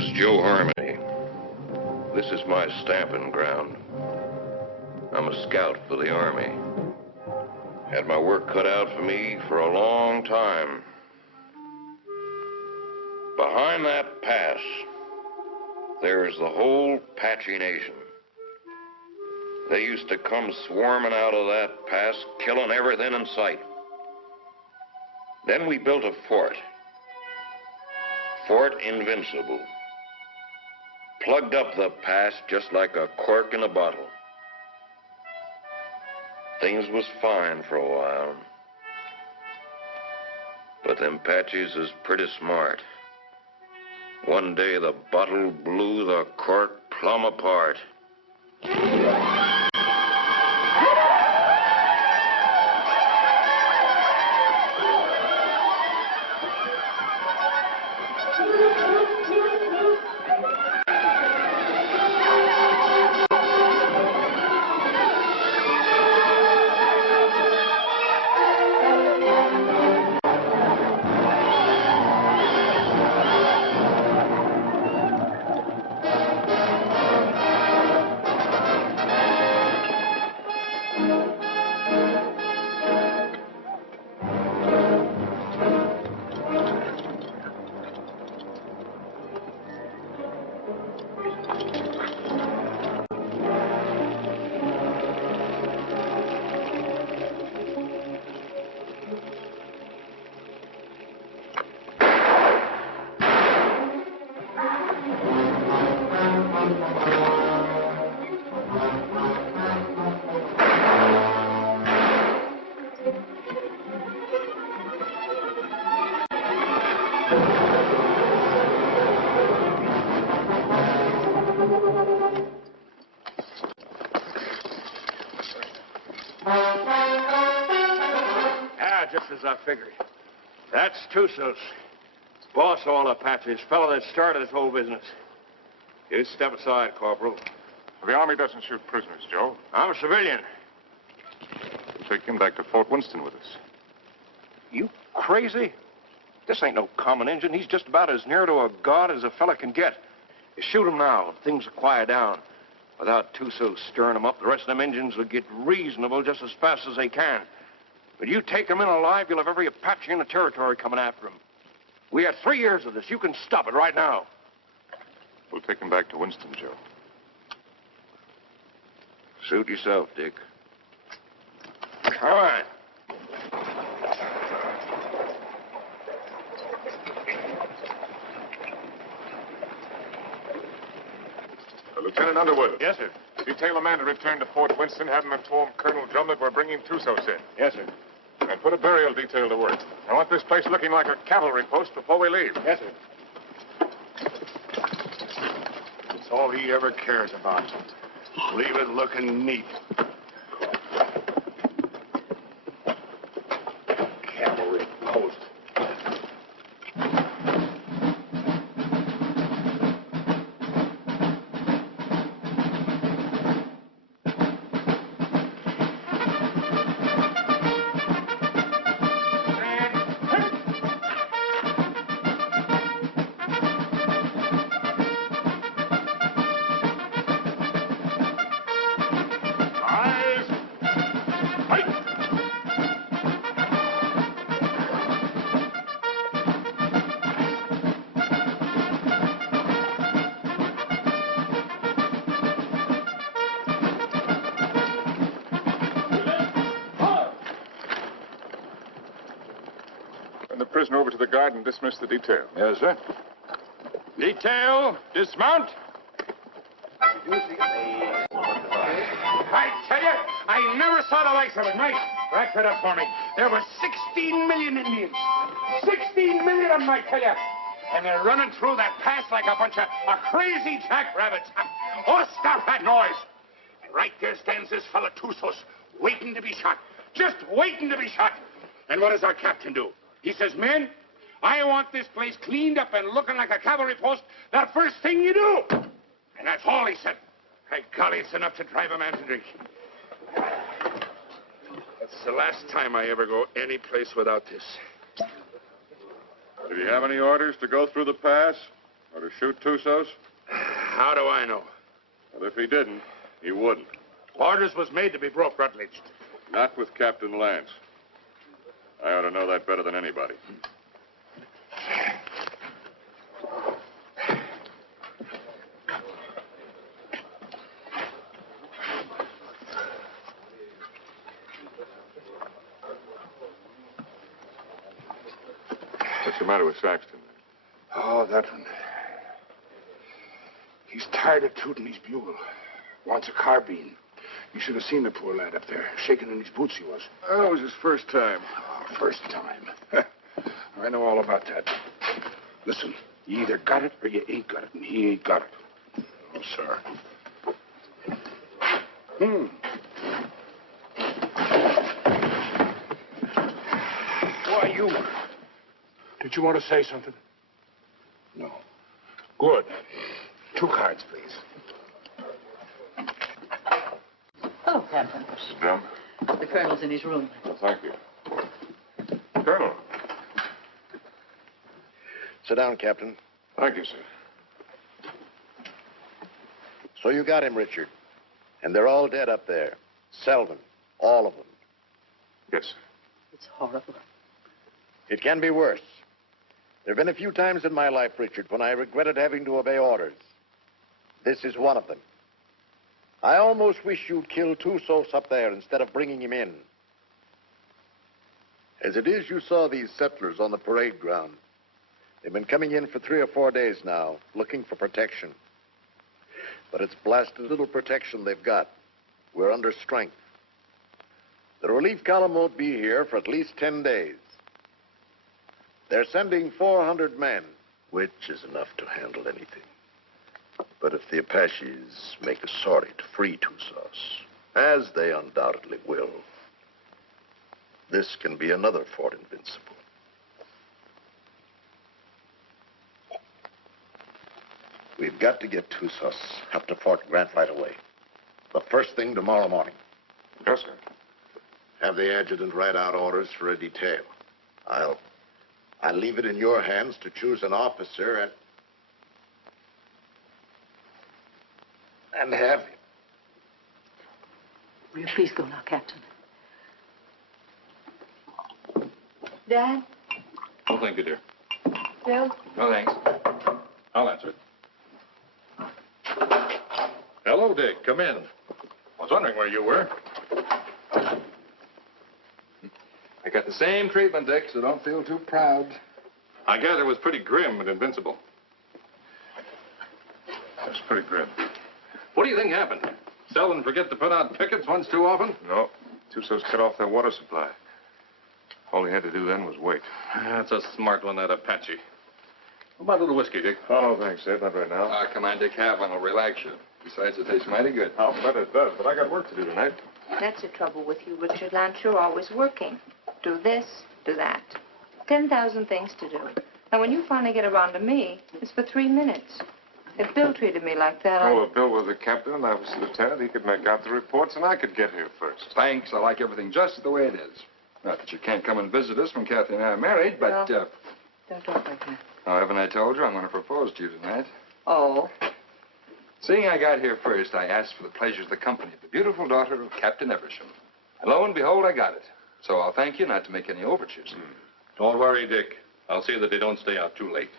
is Joe Harmony. This is my stamping ground. I'm a scout for the Army. Had my work cut out for me for a long time. Behind that pass, there's the whole Apache Nation. They used to come swarming out of that pass, killing everything in sight. Then we built a fort. Fort Invincible. Plugged up the pass just like a cork in a bottle. Things was fine for a while. But them Apaches is pretty smart. One day the bottle blew the cork plumb apart. Just as I figured. That's Tusos. Boss of all Apaches, fellow that started this whole business. You step aside, Corporal. The Army doesn't shoot prisoners, Joe. I'm a civilian. Take him back to Fort Winston with us. You crazy? This ain't no common Injun. He's just about as near to a god as a fella can get. You shoot him now, things will quiet down. Without Tusos stirring them up, the rest of them Injuns will get reasonable just as fast as they can. But you take him in alive, you'll have every Apache in the territory coming after him. We had 3 years of this. You can stop it right now. We'll take him back to Winston, Joe. Suit yourself, Dick. All right. Lieutenant Underwood. Yes, sir. Detail a man to return to Fort Winston. Have him inform Colonel Drum that we're bringing Tusos in. Yes, sir. And put a burial detail to work. I want this place looking like a cavalry post before we leave. Yes, sir. It's all he ever cares about. Leave it looking neat. Cavalry post. Prisoner over to the guard and dismiss the detail. Yes, sir. Detail, dismount. I tell you, I never saw the likes of it. Mike, rack that up for me. There were 16 million Indians. 16 million of them, I tell you. And they're running through that pass like a bunch of crazy jackrabbits. Oh, stop that noise. And right there stands this fella Tusos, waiting to be shot. Just waiting to be shot. And what does our captain do? He says, men, I want this place cleaned up and looking like a cavalry post the first thing you do. And that's all he said. By golly, it's enough to drive a man to drink. That's the last time I ever go any place without this. Did he have any orders to go through the pass? Or to shoot Tusos? How do I know? Well, if he didn't, he wouldn't. Orders was made to be broke, Rutledge. Not with Captain Lance. I ought to know that better than anybody. What's the matter with Saxton? Oh, that one. He's tired of tooting his bugle. Wants a carbine. You should have seen the poor lad up there. Shaking in his boots he was. Oh, it was his first time. Oh, first time. I know all about that. Listen, you either got it or you ain't got it, and he ain't got it. Oh, sir. Why, you... Did you want to say something? No. Good. 2 cards, please. Hello, Captain. Mrs. Drum? The colonel's in his room. Well, thank you. Colonel. Sit down, Captain. Thank you, sir. So you got him, Richard. And they're all dead up there. Selden. All of them. Yes, sir. It's horrible. It can be worse. There have been a few times in my life, Richard, when I regretted having to obey orders. This is one of them. I almost wish you'd killed Tusos up there instead of bringing him in. As it is, you saw these settlers on the parade ground. They've been coming in for 3 or 4 days now, looking for protection. But it's blasted little protection they've got. We're under strength. The relief column won't be here for at least 10 days. They're sending 400 men, which is enough to handle anything. But if the Apaches make a sortie to free Tusos, as they undoubtedly will, this can be another Fort Invincible. We've got to get Tusos up to Fort Grant right away. The first thing tomorrow morning. Yes, sir. Have the adjutant write out orders for a detail. I'll leave it in your hands to choose an officer and have him. Will you please go now, Captain? Dad? Oh, thank you, dear. Bill? No, thanks. I'll answer it. Hello, Dick. Come in. I was wondering where you were. I got the same treatment, Dick, so don't feel too proud. I gather it was pretty grim and invincible. That's pretty grim. What do you think happened? Selden forget to put out pickets once too often? No. Tusos cut off their water supply. All he had to do then was wait. That's a smart one, that Apache. What about a little whiskey, Dick? Oh, no, thanks, Ed. Not right now. Come on, Dick. Have one. It'll relax you. Besides, it tastes mighty good. I'll bet it does, but I got work to do tonight. That's the trouble with you, Richard Lance. You're always working. Do this, do that. 10,000 things to do. And when you finally get around to me, it's for 3 minutes. If Bill treated me like that, Oh, if Bill was the captain and I was the lieutenant, he could make out the reports and I could get here first. Thanks. I like everything just the way it is. Not that you can't come and visit us when Kathy and I are married, but, Well, don't talk like that. oh, haven't I told you I'm going to propose to you tonight? Oh. Seeing I got here first, I asked for the pleasure of the company of the beautiful daughter of Captain Eversham. And lo and behold, I got it. So I'll thank you not to make any overtures. Don't worry, Dick. I'll see that they don't stay out too late.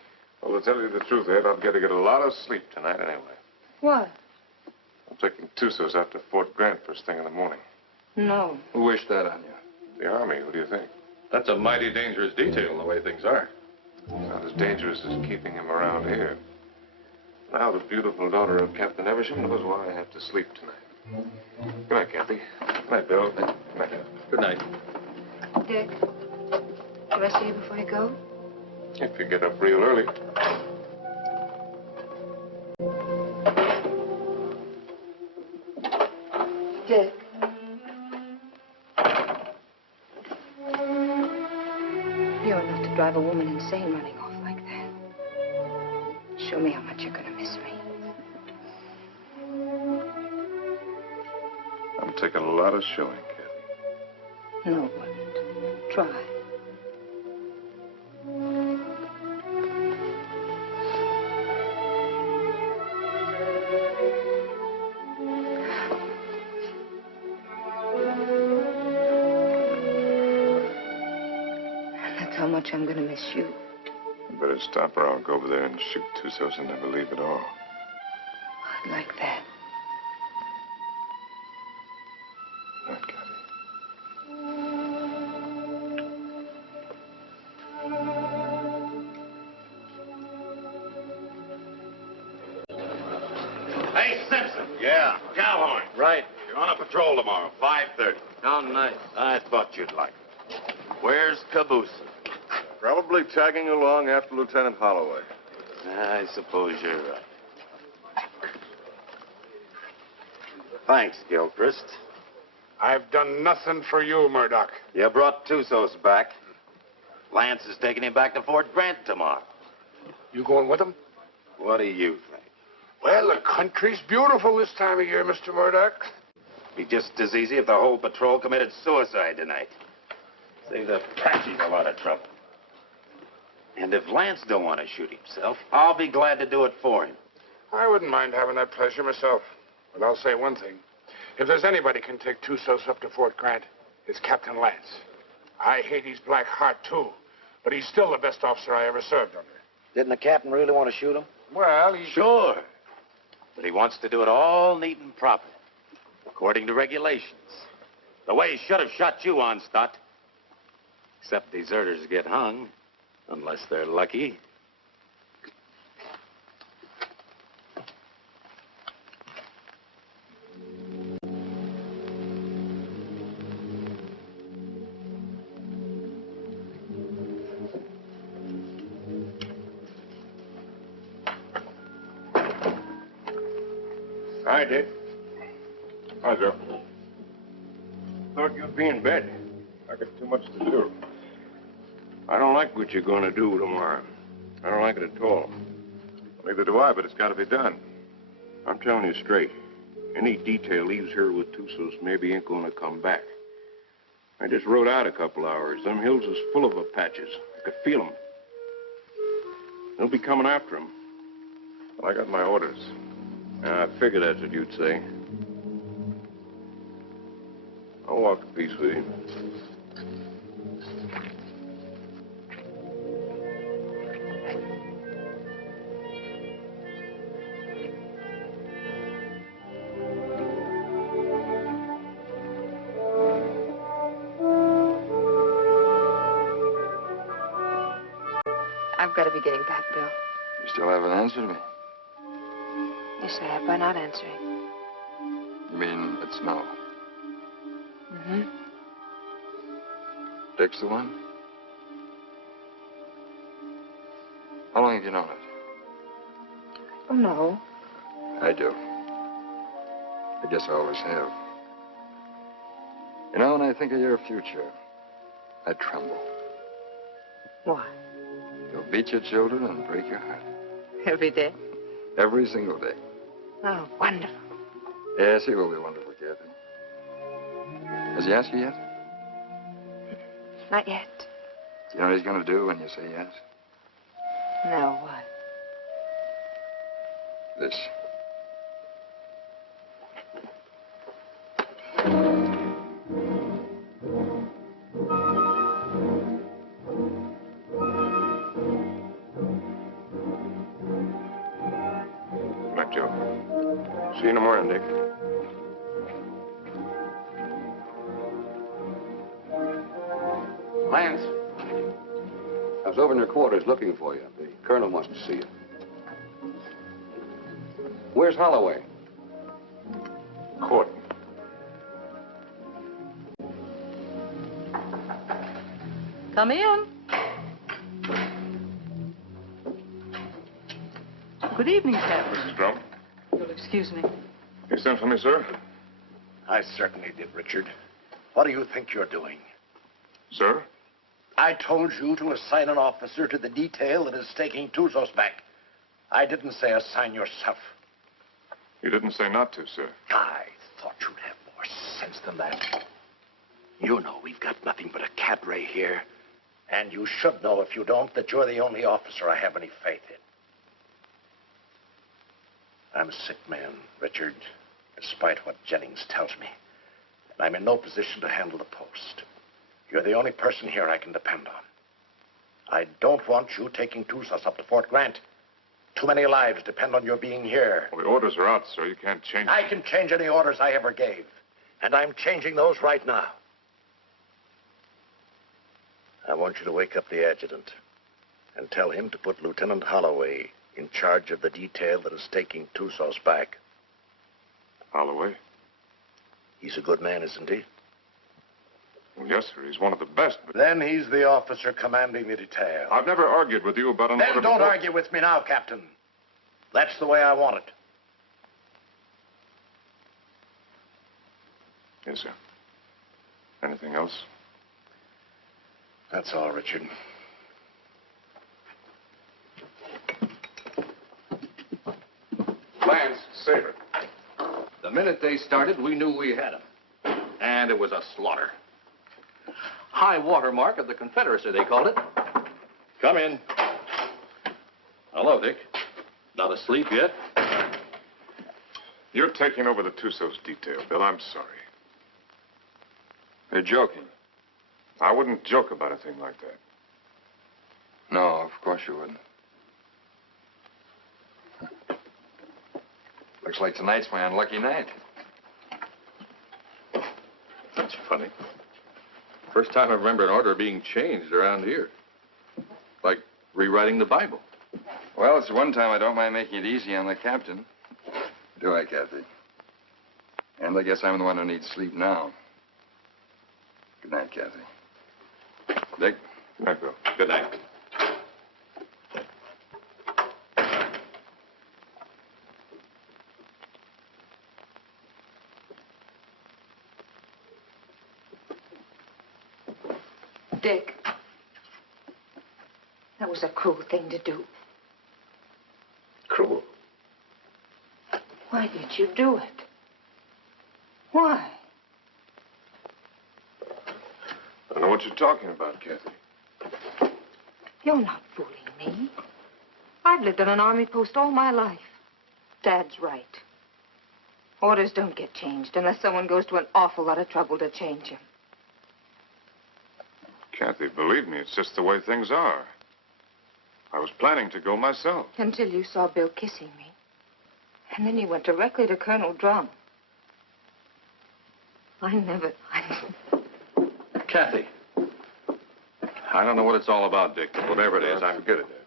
Well, to tell you the truth, Ed, I've got to get a lot of sleep tonight anyway. What? I'm taking Tusos out to Fort Grant first thing in the morning. No. Who wished that on you? The Army, what do you think? That's a mighty dangerous detail, the way things are. It's not as dangerous as keeping him around here. Now the beautiful daughter of Captain Eversham knows why I have to sleep tonight. Good night, Kathy. Good night, Bill. Good night. Good night. Dick, do I see you before you go? If you get up real early. Dick. You're enough to drive a woman insane running off like that. Show me how much you're going to miss me. I'm taking a lot of showing, Kathy. No, it wouldn't. Try. much I'm going to miss you. You better stop or I'll go over there and shoot Tusos and never leave at all. I'd like that. Not Kathy. Hey, Simpson. Yeah? Cowhorn. Right. You're on a patrol tomorrow, 5:30. How nice. I thought you'd like it. Where's Caboose? Probably tagging along after Lieutenant Holloway. I suppose you're right. Thanks, Gilchrist. I've done nothing for you, Murdoch. You brought Tusos back. Lance is taking him back to Fort Grant tomorrow. You going with him? What do you think? Well, the country's beautiful this time of year, Mr. Murdoch. Be just as easy if the whole patrol committed suicide tonight. Save the Apaches a lot of trouble. And if Lance don't want to shoot himself, I'll be glad to do it for him. I wouldn't mind having that pleasure myself. But I'll say one thing. If there's anybody can take Tusos up to Fort Grant, it's Captain Lance. I hate his black heart, too. But he's still the best officer I ever served under. Didn't the captain really want to shoot him? Well, he... Sure. But he wants to do it all neat and proper, according to regulations. The way he should have shot you on, Stott. Except deserters get hung, unless they're lucky. Hi, Dick. Hi, Joe. Thought you'd be in bed. I got too much to do. I don't like what you're going to do tomorrow. I don't like it at all. Neither do I, but it's got to be done. I'm telling you straight. Any detail leaves here with Tusos maybe ain't going to come back. I just rode out a couple hours. Them hills is full of Apaches. I could feel them. They'll be coming after him. But I got my orders. I figured that's what you'd say. I'll walk a piece with you. I've got to be getting back, Bill. You still haven't answered me. Yes, I have by not answering. You mean it's no? Mm-hmm. Dick's the one? How long have you known it? Oh, no. I do. I guess I always have. You know, when I think of your future, I tremble. Why? You'll beat your children and break your heart. Every day? Every single day. Oh, wonderful. Yes, he will be wonderful, Kathy. Has he asked you yet? Not yet. Do you know what he's going to do when you say yes? No, what? This. Good night, Joe. See you in the morning, Dick. Lance, I was over in your quarters looking for you. The colonel wants to see you. Where's Holloway? Court. Come in. Good evening, Captain. Mrs. Trump. You'll excuse me. You sent for me, sir? I certainly did, Richard. What do you think you're doing? Sir? I told you to assign an officer to the detail that is taking Tusos back. I didn't say assign yourself. You didn't say not to, sir. I thought you'd have more sense than that. You know we've got nothing but a cadre here. And you should know, if you don't, that you're the only officer I have any faith in. I'm a sick man, Richard, despite what Jennings tells me. And I'm in no position to handle the post. You're the only person here I can depend on. I don't want you taking Tusos up to Fort Grant. Too many lives depend on your being here. Well, the orders are out, sir. You can't change them. I can change any orders I ever gave. And I'm changing those right now. I want you to wake up the adjutant and tell him to put Lieutenant Holloway in charge of the detail that is taking Tusos back. Holloway? He's a good man, isn't he? Well, yes, sir. He's one of the best, but... Then he's the officer commanding the detail. I've never argued with you about an order Then don't before. argue with me now, Captain. That's the way I want it. Yes, sir. Anything else? That's all, Richard. Lance, Saber. The minute they started, we knew we had them. And it was a slaughter. High water mark of the Confederacy, they called it. Come in. Hello, Dick. Not asleep yet? You're taking over the Tusos detail, Bill. I'm sorry. You're joking. I wouldn't joke about a thing like that. No, of course you wouldn't. Looks like tonight's my unlucky night. That's funny. First time I remember an order being changed around here. Like rewriting the Bible. Well, it's the one time I don't mind making it easy on the captain. Do I, Kathy? And I guess I'm the one who needs sleep now. Good night, Kathy. Dick? Good night, Bill. Good night. Dick, that was a cruel thing to do. Cruel. Why did you do it? Why? I don't know what you're talking about, Kathy. You're not fooling me. I've lived on an army post all my life. Dad's right. Orders don't get changed unless someone goes to an awful lot of trouble to change them. Kathy, believe me, it's just the way things are. I was planning to go myself. Until you saw Bill kissing me. And then you went directly to Colonel Drum. Kathy. I don't know what it's all about, Dick, but whatever it is, I'm... Forget it, Dad.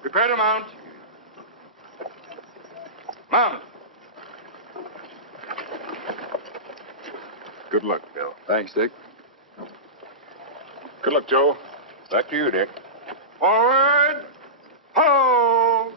Prepare to mount. Mount. Good luck, Bill. Thanks, Dick. Good luck, Joe. Back to you, Dick. Forward. Ho!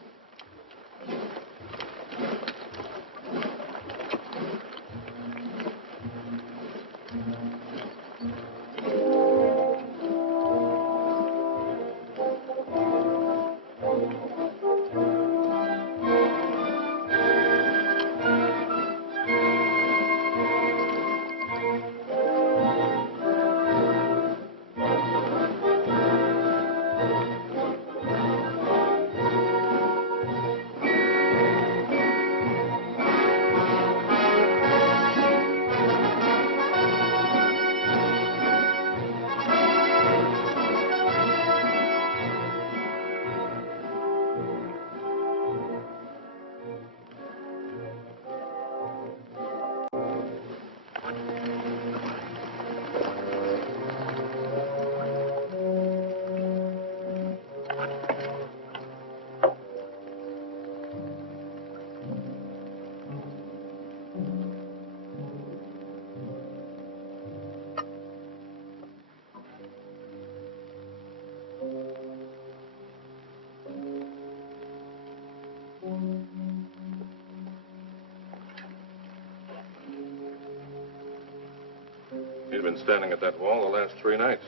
He's been standing at that wall the last 3 nights.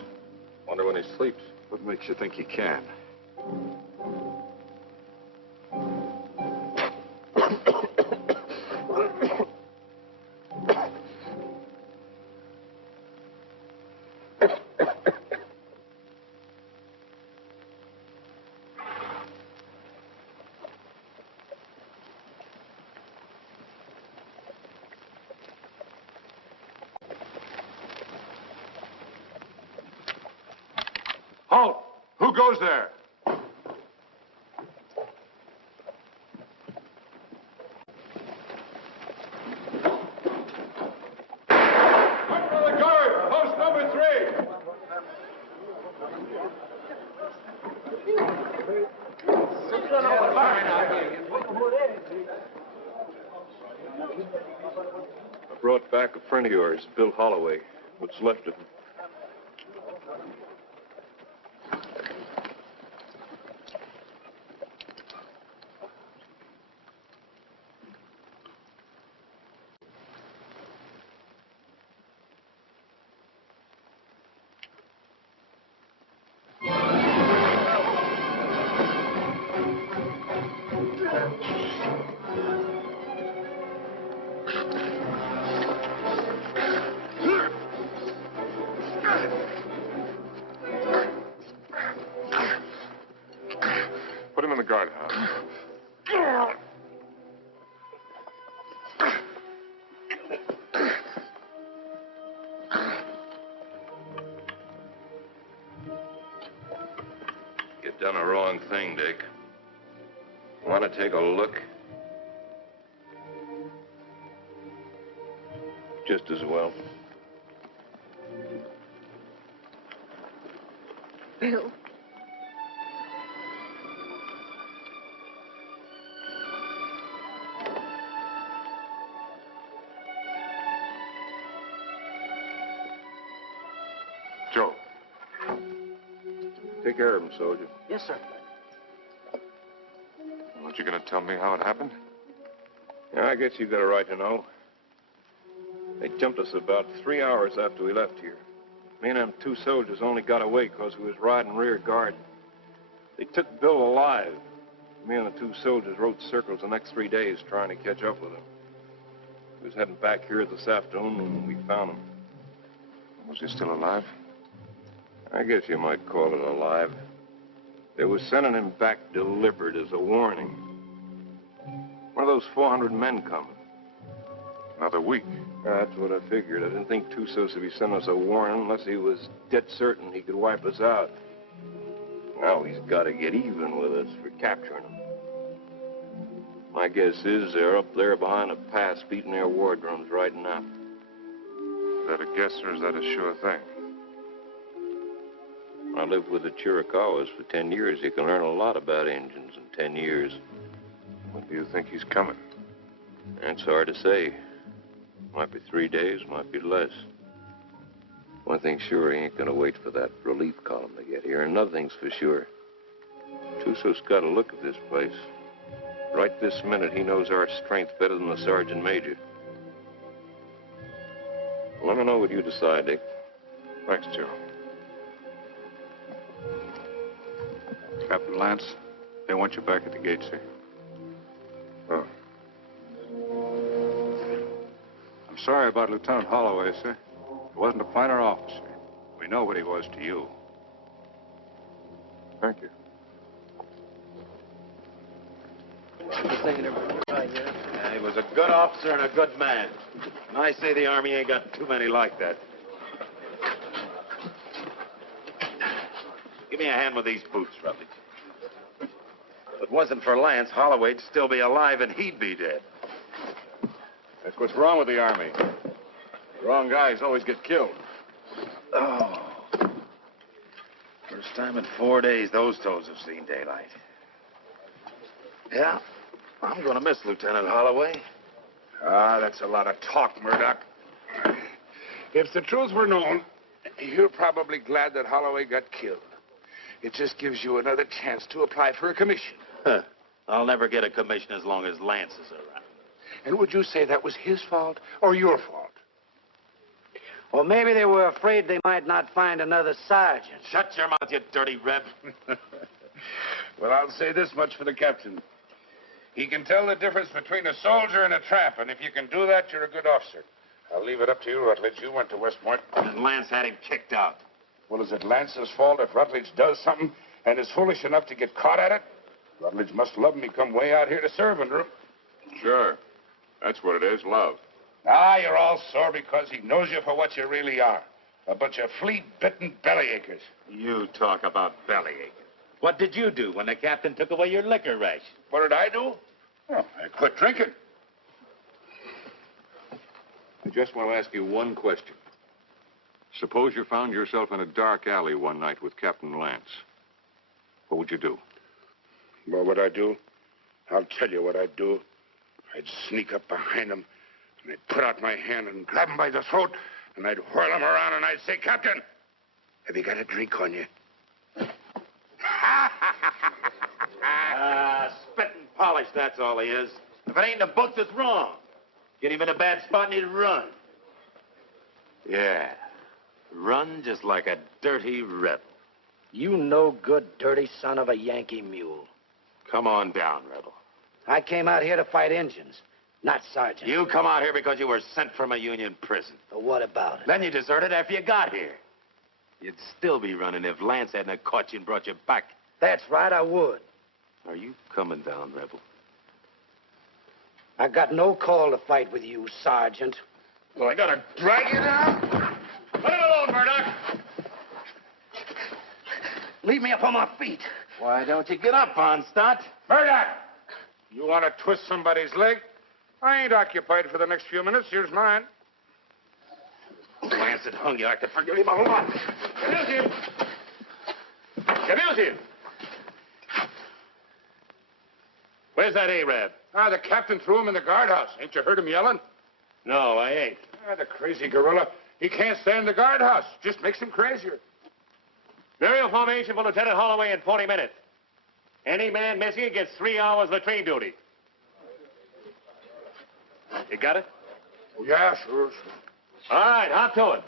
Wonder when he sleeps. What makes you think he can? Halt! Who goes there? Under the guard! Post number 3! I brought back a friend of yours, Bill Holloway. What's left of him. Put him in the guardhouse. You've done a wrong thing, Dick. Want to take a look? Just as well. Bill. Joe. Take care of him, soldier. Yes, sir. Aren't you going to tell me how it happened? Yeah, I guess you got a right to know. They jumped us about 3 hours after we left here. Me and them 2 soldiers only got away because we was riding rear guard. They took Bill alive. Me and the 2 soldiers rode circles the next 3 days trying to catch up with him. We was heading back here this afternoon when we found him. Was he still alive? I guess you might call it alive. They were sending him back delivered as a warning. One of those 400 men coming. Another week. That's what I figured. I didn't think Tusos would be sending us a warning unless he was dead certain he could wipe us out. Now he's got to get even with us for capturing him. My guess is they're up there behind a pass beating their war drums right now. Is that a guess or is that a sure thing? I lived with the Chiricahuas for 10 years. You can learn a lot about Indians in 10 years. When do you think he's coming? It's hard to say. Might be 3 days, might be less. One thing's sure, he ain't gonna wait for that relief column to get here. Another thing's for sure. Tusos got a look at this place. Right this minute, he knows our strength better than the sergeant major. Let me know what you decide, Dick. Thanks, Joe. Captain Lance, they want you back at the gate, sir. Oh. I'm sorry about Lieutenant Holloway, sir. He wasn't a finer officer. We know what he was to you. Thank you. Yeah, he was a good officer and a good man. And I say the Army ain't got too many like that. Give me a hand with these boots, Rutledge. If it wasn't for Lance, Holloway'd still be alive and he'd be dead. That's what's wrong with the Army. The wrong guys always get killed. Oh. First time in 4 days those toes have seen daylight. Yeah, I'm gonna miss Lieutenant Holloway. Ah, that's a lot of talk, Murdoch. If the truth were known, you're probably glad that Holloway got killed. It just gives you another chance to apply for a commission. Huh. I'll never get a commission as long as Lance is around. And would you say that was his fault or your fault? Or maybe they were afraid they might not find another sergeant. Shut your mouth, you dirty reb. Well, I'll say this much for the captain. He can tell the difference between a soldier and a tramp, and if you can do that, you're a good officer. I'll leave it up to you, Rutledge. You went to West Point. And Lance had him kicked out. Well, is it Lance's fault if Rutledge does something and is foolish enough to get caught at it? Rutledge must love me come way out here to serve under him. Sure. That's what it is, love. Ah, you're all sore because he knows you for what you really are. A bunch of flea-bitten bellyachers. You talk about bellyaching. What did you do when the captain took away your liquor ration? What did I do? Oh, I quit drinking. I just want to ask you one question. Suppose you found yourself in a dark alley one night with Captain Lance. What would you do? What would I do? I'll tell you what I'd do. I'd sneak up behind him, and I'd put out my hand and grab him by the throat, and I'd whirl him around, and I'd say, Captain, have you got a drink on you? Spit and polish, that's all he is. If it ain't in the books, it's wrong. Get him in a bad spot and he'd run. Yeah, run just like a dirty rebel. You no good, dirty son of a Yankee mule. Come on down, rebel. I came out here to fight Indians, not sergeant. You come out here because you were sent from a Union prison. So what about it? Then you deserted after you got here. You'd still be running if Lance hadn't caught you and brought you back. That's right, I would. Are you coming down, rebel? I got no call to fight with you, Sergeant. Well, I gotta drag you down? Let him alone, Murdoch! Leave me up on my feet. Why don't you get up, Onstott? Murdoch! You want to twist somebody's leg? I ain't occupied for the next few minutes. Here's mine. Lance had hung you. I could forgive him a whole lot. Abuse him! Abuse him! Where's that Arab? The captain threw him in the guardhouse. Ain't you heard him yelling? No, I ain't. The crazy gorilla. He can't stand the guardhouse. Just makes him crazier. Burial formation for Lieutenant Holloway in 40 minutes. Any man missing gets 3 hours latrine duty. You got it? Oh, yeah, sure. All right, hop to it.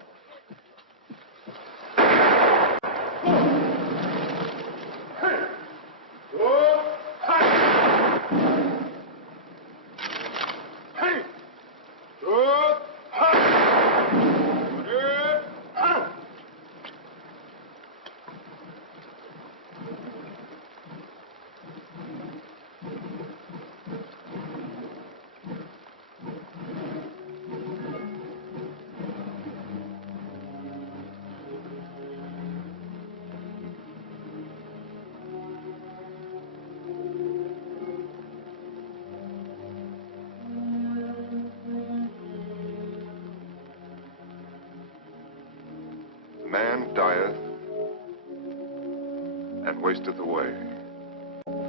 Man dieth and wasteth away.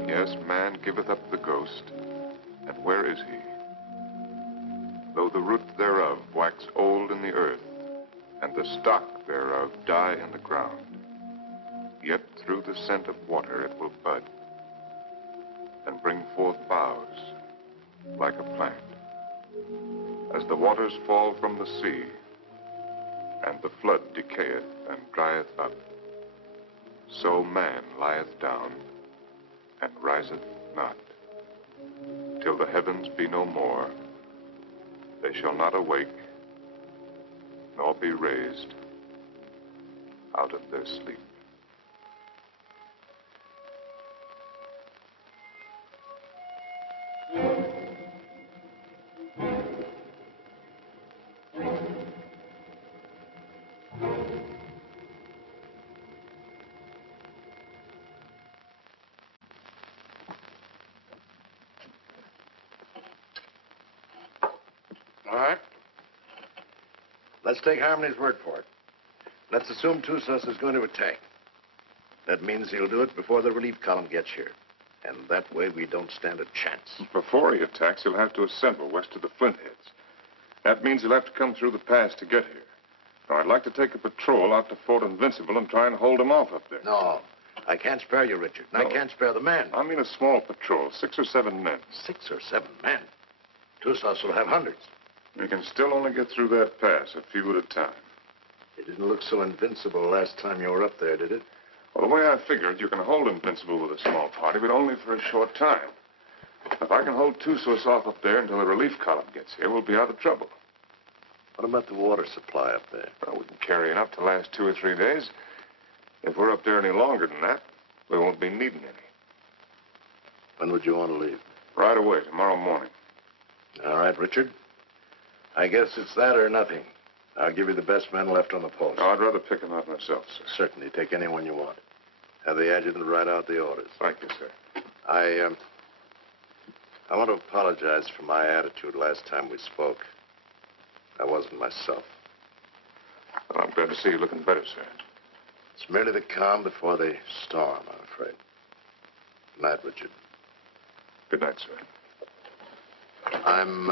Yes, man giveth up the ghost, and where is he? Though the root thereof wax old in the earth, and the stock thereof die in the ground, yet through the scent of water it will bud, and bring forth boughs like a plant. As the waters fall from the sea, and the flood decayeth and drieth up, so man lieth down and riseth not. Till the heavens be no more, they shall not awake, nor be raised out of their sleep. All right. Let's take Harmony's word for it. Let's assume Tusos is going to attack. That means he'll do it before the relief column gets here. And that way we don't stand a chance. Before he attacks, he'll have to assemble west of the Flintheads. That means he'll have to come through the pass to get here. Now, I'd like to take a patrol out to Fort Invincible and try and hold him off up there. No, I can't spare you, Richard. And No. I can't spare the men. I mean a small patrol, 6 or 7 men. 6 or 7 men? Tusos will have hundreds. We can still only get through that pass, a few at a time. It didn't look so invincible last time you were up there, did it? Well, the way I figure it, you can hold Invincible with a small party, but only for a short time. If I can hold Tusos off up there until the relief column gets here, we'll be out of trouble. What about the water supply up there? Well, we can carry enough to last 2 or 3 days. If we're up there any longer than that, we won't be needing any. When would you want to leave? Right away, tomorrow morning. All right, Richard. I guess it's that or nothing. I'll give you the best men left on the post. No, I'd rather pick them out myself, sir. Certainly. Take anyone you want. Have the adjutant write out the orders. Thank you, sir. I want to apologize for my attitude last time we spoke. I wasn't myself. Well, I'm glad to see you looking better, sir. It's merely the calm before the storm, I'm afraid. Good night, Richard. Good night, sir. I'm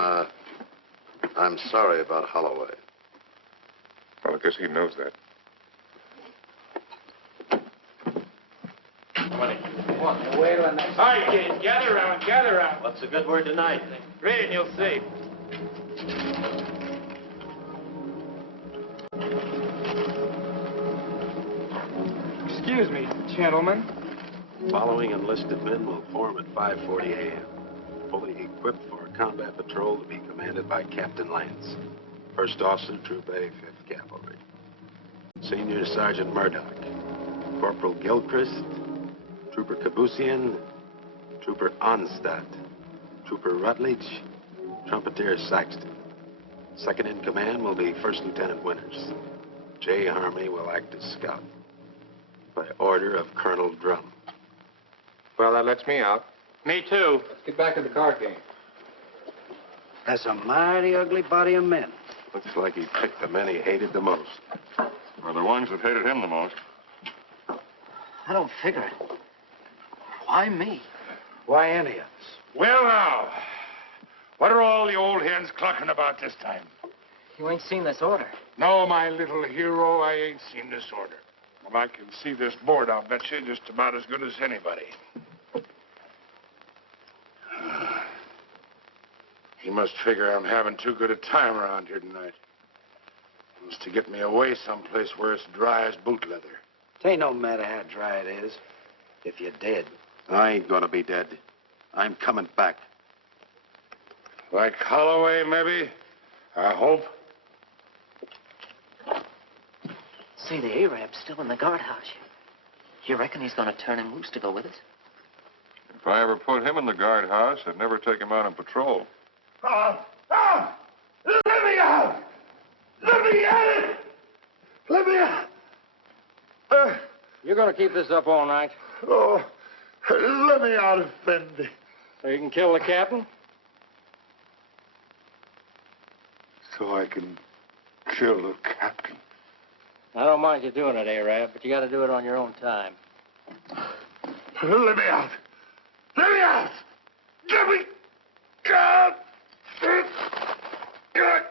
sorry about Holloway. Well, I guess he knows that. Wait on that. All right, kids, gather around, gather around. What's the good word tonight? Read it and you'll see. Excuse me, gentlemen. Following enlisted men will form at 5:40 a.m. Fully equipped for a combat patrol to be commanded by Captain Lance, First Officer, Troop A, 5th Cavalry. Senior Sergeant Murdoch, Corporal Gilchrist, Trooper Kabusian, Trooper Onstadt, Trooper Rutledge, Trumpeter Saxton. Second in command will be First Lieutenant Winters. J. Harmony will act as scout. By order of Colonel Drum. Well, that lets me out. Me too. Let's get back to the card game. That's a mighty ugly body of men. Looks like he picked the men he hated the most. Or the ones that hated him the most. I don't figure it. Why me? Why any of us? Well, now, what are all the old hens clucking about this time? You ain't seen this order. No, my little hero, I ain't seen this order. Well, I can see this board, I'll bet you, just about as good as anybody. He must figure I'm having too good a time around here tonight. He wants to get me away someplace where it's dry as boot leather. It ain't no matter how dry it is. If you're dead. I ain't gonna be dead. I'm coming back. Like Holloway, maybe? I hope. See, the Arab's still in the guardhouse. You reckon he's gonna turn him loose to go with us? If I ever put him in the guardhouse, I'd never take him out on patrol. Let me out! Let me out! Let me out! You're gonna keep this up all night? Oh, let me out, Effendi. So you can kill the captain? So I can kill the captain. I don't mind you doing it, Arab, but you gotta do it on your own time. Let me out! Let me out! Let me... God! God! God!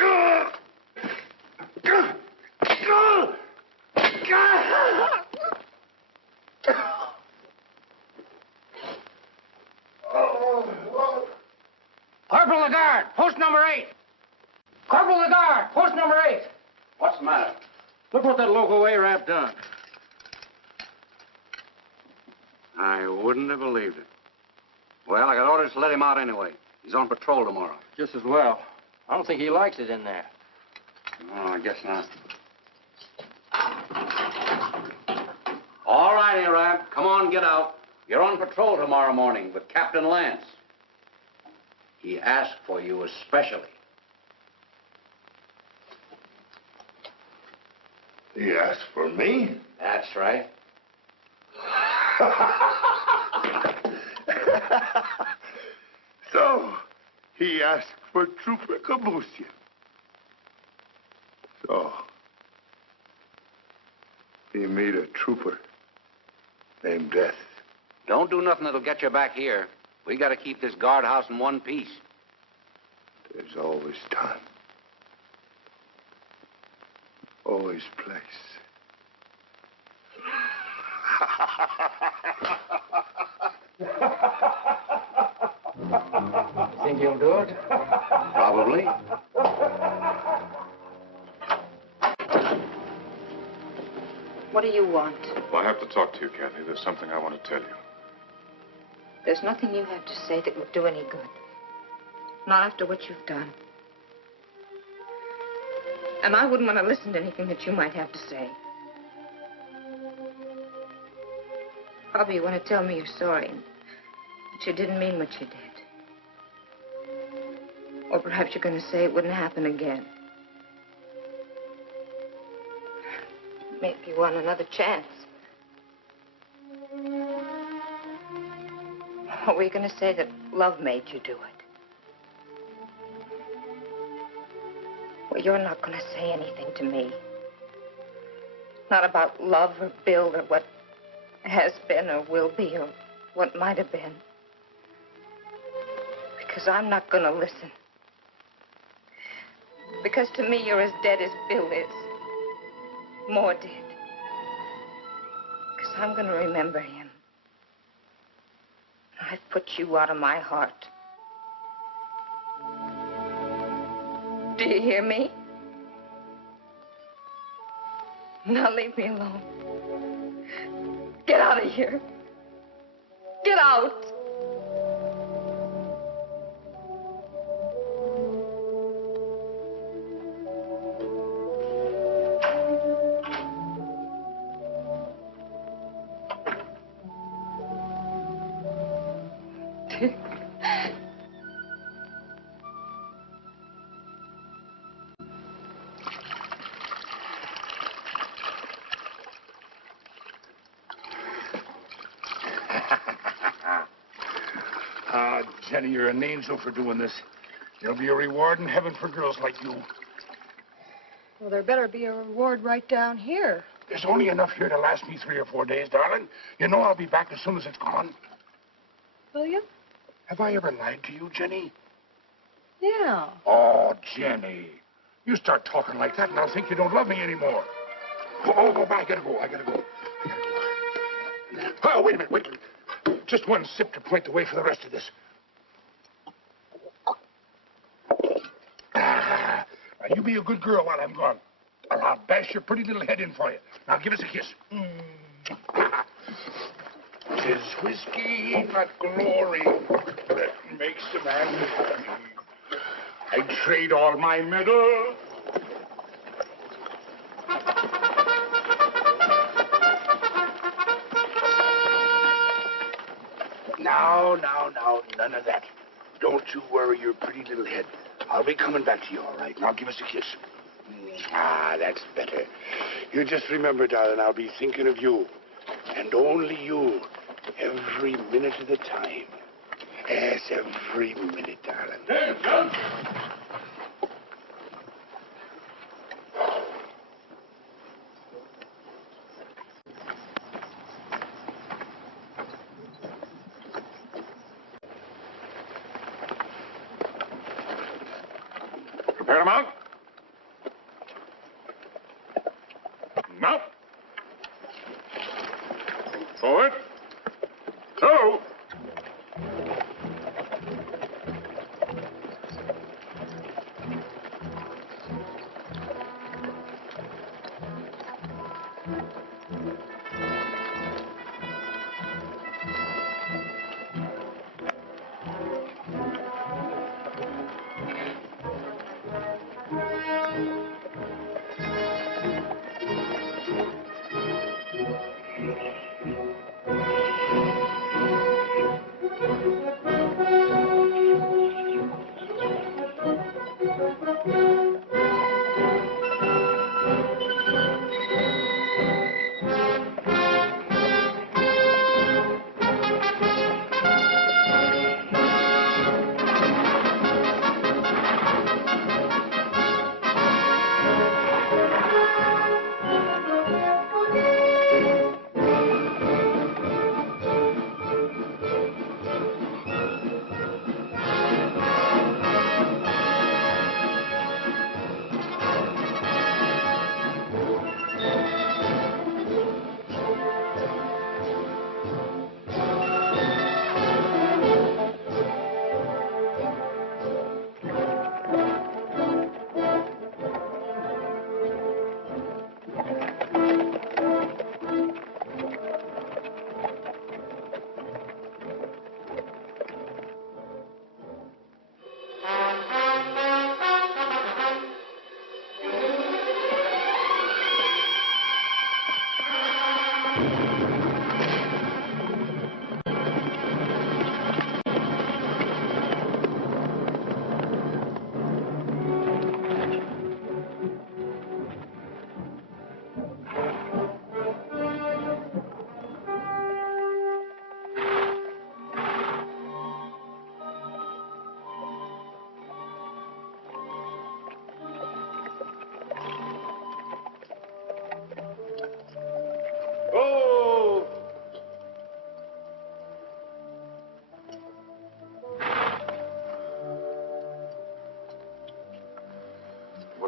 God! God! God! Corporal Lagarde, post number 8. Corporal Lagarde, post number 8. What's the matter? Look what that local Arab done. I wouldn't have believed it. Well, I got orders to let him out anyway. He's on patrol tomorrow. Just as well. I don't think he likes it in there. Oh, I guess not. All right, Arab. Come on, get out. You're on patrol tomorrow morning with Captain Lance. He asked for you especially. He asked for me? That's right. So, he asked for Trooper Kabusian. So, he made a trooper named Death. Don't do nothing that'll get you back here. We got to keep this guardhouse in one piece. There's always time. Always place. Think you'll do it? Probably. What do you want? Well, I have to talk to you, Kathy. There's something I want to tell you. There's nothing you have to say that would do any good. Not after what you've done. And I wouldn't want to listen to anything that you might have to say. Probably you want to tell me you're sorry, and that you didn't mean what you did. Or perhaps you're going to say it wouldn't happen again. maybe want another chance. Are we going to say that love made you do it? Well, you're not going to say anything to me. Not about love or Bill or what has been or will be or what might have been. Because I'm not going to listen. Because to me, you're as dead as Bill is. More dead. Because I'm going to remember him. I've put you out of my heart. Do you hear me? Now leave me alone. Get out of here. Get out. Ah, Jenny, you're an angel for doing this. There'll be a reward in heaven for girls like you. Well, there better be a reward right down here. There's only enough here to last me 3 or 4 days, darling. You know I'll be back as soon as it's gone. Will you? Have I ever lied to you, Jenny? Yeah. Oh, Jenny. You start talking like that and I'll think you don't love me anymore. Oh, I gotta go. Oh, wait a minute. Just one sip to point the way for the rest of this. Now, you be a good girl while I'm gone. Or I'll bash your pretty little head in for you. Now, give us a kiss. 'Tis whiskey, not glory, that makes a man happy. I'd trade all my medal. Now, none of that. Don't you worry your pretty little head. I'll be coming back to you, all right? Now give us a kiss. Ah, that's better. You just remember, darling, I'll be thinking of you. And only you. Every minute of the time. Yes, every minute, darling. Hey, John. Prepare to mount. Mount. Forward. So.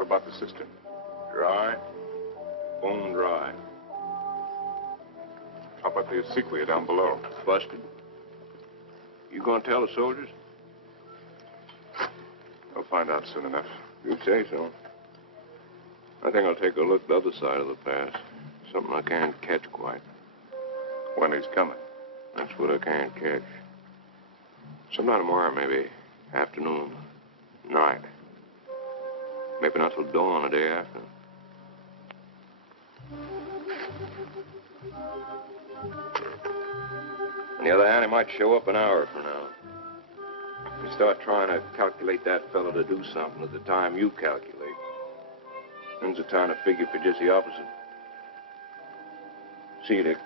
about the cistern? Dry. Bone dry. How about the acequia down below? Busted. You gonna tell the soldiers? We'll find out soon enough. You say so. I think I'll take a look the other side of the pass. Something I can't catch quite. When he's coming. That's what I can't catch. Sometime tomorrow, maybe. Afternoon. Night. Maybe not till dawn the day after. On the other hand, he might show up an hour from now. You start trying to calculate that fellow to do something at the time you calculate. Then's the time to figure for just the opposite. See you, Dick.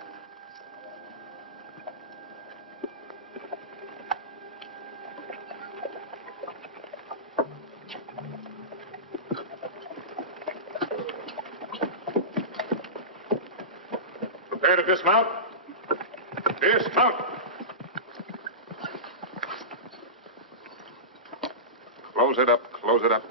Prepare to dismount. Dismount. Close it up. Close it up.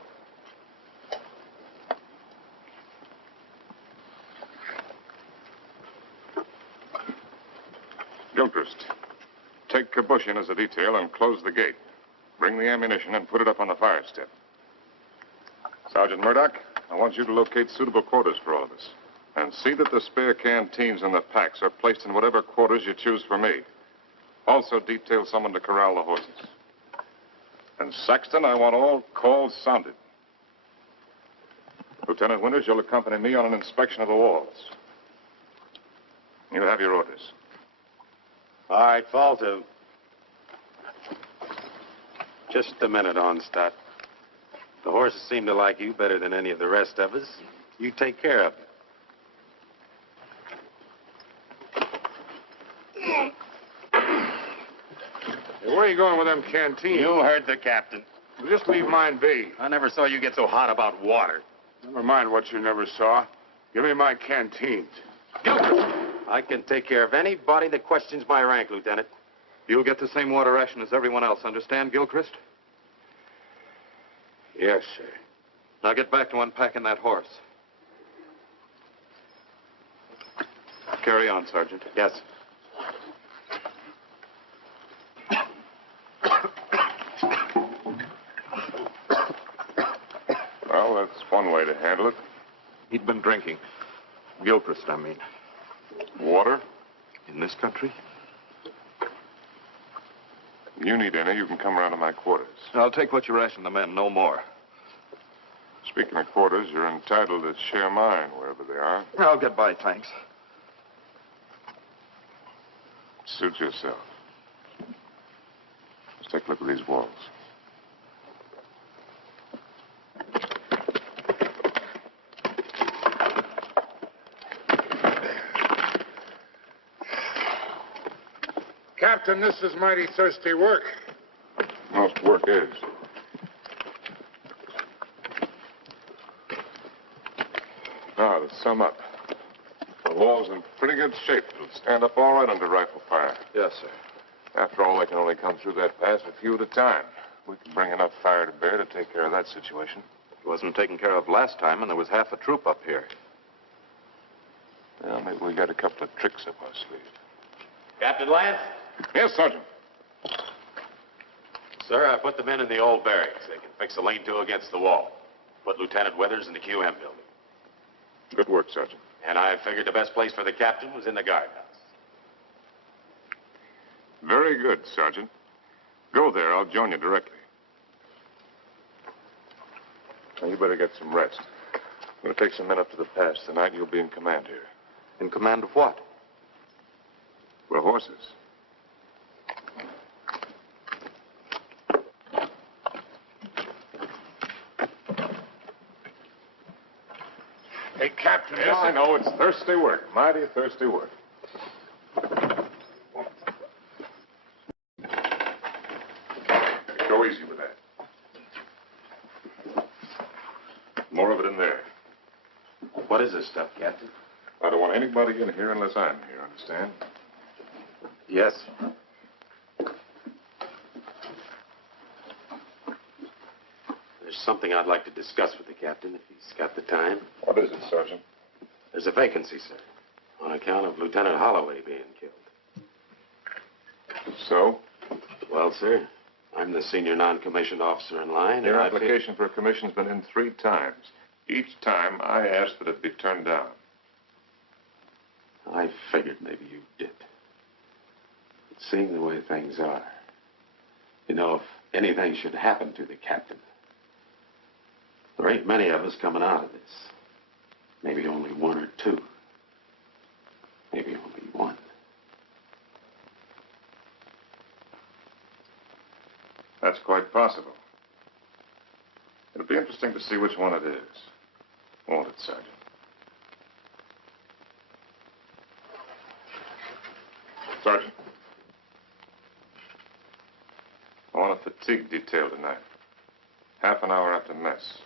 Gilchrist, take Kabushin as a detail and close the gate. Bring the ammunition and put it up on the fire step. Sergeant Murdoch, I want you to locate suitable quarters for all of us. And see that the spare canteens and the packs are placed in whatever quarters you choose for me. Also detail someone to corral the horses. And Saxton, I want all calls sounded. Lieutenant Winters, you'll accompany me on an inspection of the walls. You have your orders. All right, fall to. Just a minute, Onstadt. The horses seem to like you better than any of the rest of us. You take care of them. Hey, where are you going with them canteens? You heard the captain. Well, just leave mine be. I never saw you get so hot about water. Never mind what you never saw. Give me my canteens. I can take care of anybody that questions my rank, Lieutenant. You'll get the same water ration as everyone else, understand, Gilchrist? Yes, sir. Now get back to unpacking that horse. Carry on, Sergeant. Yes. Well, that's one way to handle it. He'd been drinking. Gilchrist, I mean. Water? In this country? You need any, you can come around to my quarters. I'll take what you ration the men, no more. Speaking of quarters, you're entitled to share mine wherever they are. I'll get by, thanks. Suit yourself. Let's take a look at these walls. Captain, this is mighty thirsty work. Most work is. Now, to sum up. The wall's in pretty good shape. It'll stand up all right under rifle fire. Yes, sir. After all, they can only come through that pass a few at a time. We can bring enough fire to bear to take care of that situation. It wasn't taken care of last time, and there was half a troop up here. Well, maybe we got a couple of tricks up our sleeve. Captain Lance? Yes, Sergeant. Sir, I put the men in the old barracks. They can fix a lean-to against the wall. Put Lieutenant Withers in the QM building. Good work, Sergeant. And I figured the best place for the captain was in the guardhouse. Very good, Sergeant. Go there. I'll join you directly. Now, you better get some rest. I'm going to take some men up to the pass. Tonight, you'll be in command here. In command of what? Well, horses. Hey, Captain. Yes, I know. It's thirsty work. Mighty thirsty work. Go easy with that. More of it in there. What is this stuff, Captain? I don't want anybody in here unless I'm here, understand? Yes. There's something I'd like to discuss with the captain, if you He's got the time. What is it, Sergeant? There's a vacancy, sir, on account of Lieutenant Holloway being killed. So? Well, sir, I'm the senior non-commissioned officer in line. Your application for a commission's been in 3 times. Each time, I asked that it be turned down. I figured maybe you did. But seeing the way things are, you know, if anything should happen to the captain, there ain't many of us coming out of this. Maybe only 1 or 2. Maybe only 1. That's quite possible. It'll be interesting to see which one it is. Won't it, Sergeant? Sergeant. I want a fatigue detail tonight. Half an hour after mess.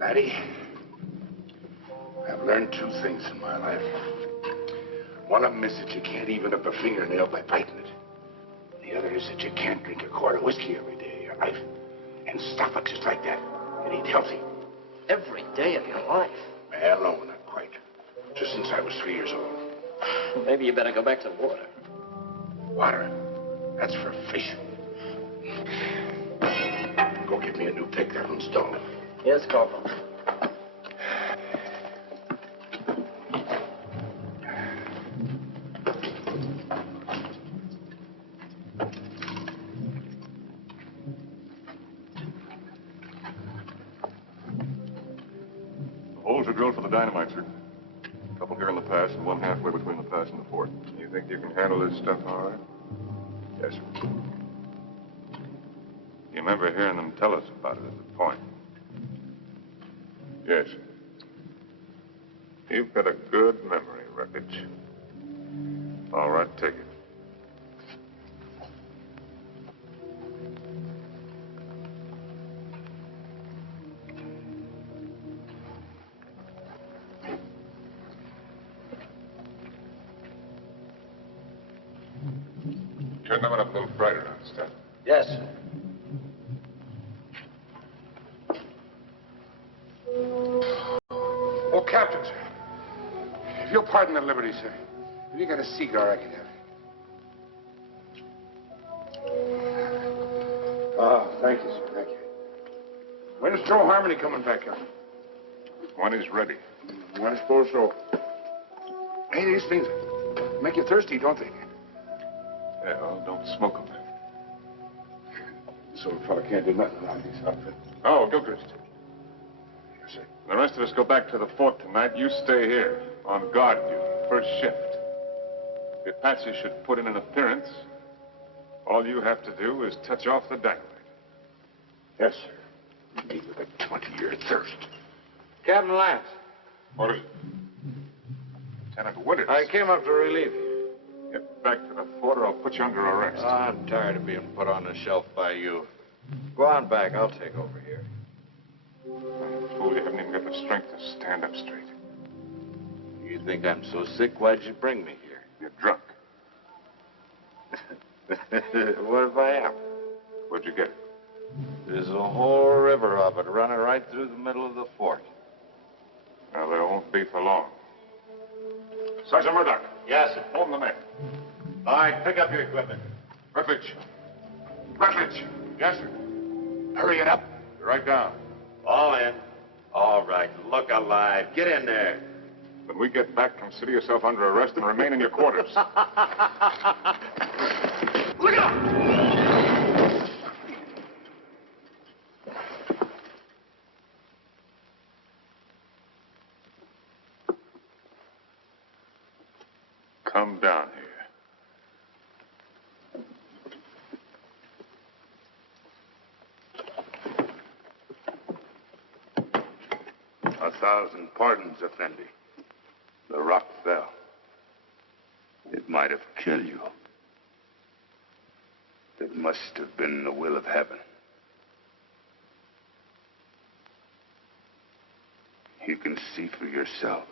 Laddie, I've learned 2 things in my life. One of them is that you can't even up a fingernail by biting it. The other is that you can't drink a quart of whiskey every day of your life and stop it just like that and eat healthy. Every day of your life? Well, no, not quite. Just since I was 3 years old. Maybe you better go back to the water. Water? That's for fish. Go get me a new pick there from Stone. Yes, Corporal. The holes are drilled for the dynamite, sir. A couple here in the pass and one halfway between the pass and the fort. You think you can handle this stuff all right? Yes, sir. You remember hearing them tell us about it at the point? Yes. You've got a good memory, Wreckage. All right, take it. Turn that one up a little brighter, understand? Yes, sir. Oh, Captain, sir. If you'll pardon the liberty, sir. Have you got a cigar I can have? Oh, thank you, sir. Thank you. When's Joe Harmony coming back, Captain? When he's ready. I suppose so. Hey, these things make you thirsty, don't they? Yeah, well, don't smoke them. So a fellow can't do nothing around these outfits. Oh, Gilchrist. Yes, sir. The rest of us go back to the fort tonight. You stay here, on guard duty, first shift. If Patsy should put in an appearance, all you have to do is touch off the dynamite. Yes, sir. Me with a 20-year thirst. Captain Lance. What is it? Lieutenant Winters. I came up to relieve you. Get back to the fort or I'll put you under arrest. I'm tired of being put on the shelf by you. Go on back. I'll take over here. Fool, you haven't even got the strength to stand up straight. You think I'm so sick? Why'd you bring me here? You're drunk. What if I am? Where'd you get it? There's a whole river of it running right through the middle of the fort. Well, there won't be for long. Sergeant Murdoch. Yes, sir. Hold the men. All right, pick up your equipment. Rutledge. Rutledge. Yes, sir. Hurry it up. You're right down. All in. All right, look alive. Get in there. When we get back, consider yourself under arrest and remain in your quarters. Look out! Come down here. 1,000 pardons, Effendi. The rock fell. It might have killed you. It must have been the will of heaven. You can see for yourself.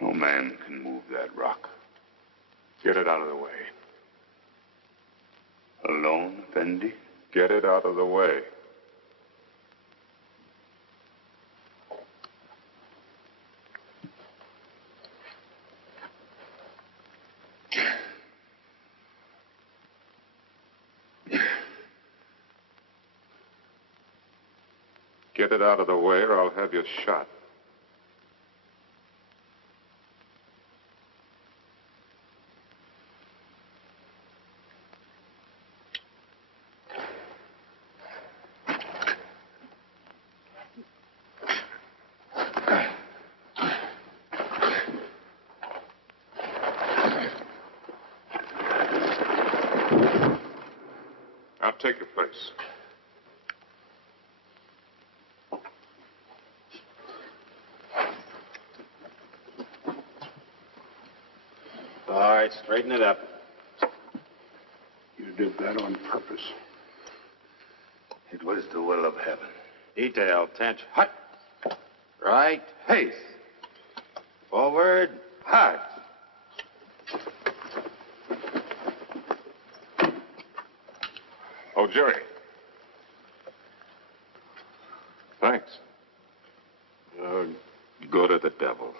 No man can move that rock. Get it out of the way. Alone, Effendi? Get it out of the way. Get it out of the way, or I'll have you shot. Now take your place. All right, straighten it up. You did that on purpose. It was the will of heaven. Detail, tension. Hut. Right, pace. Forward, hard. Oh, Jerry. Thanks. Go to the devil.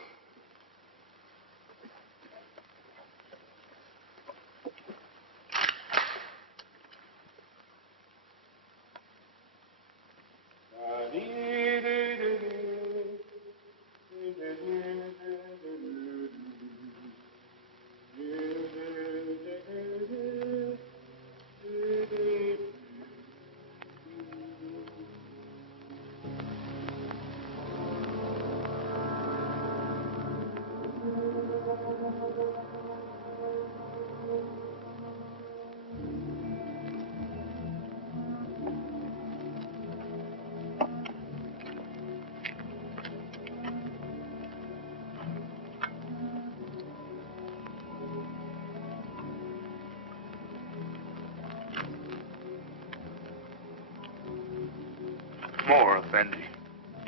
More, Effendi.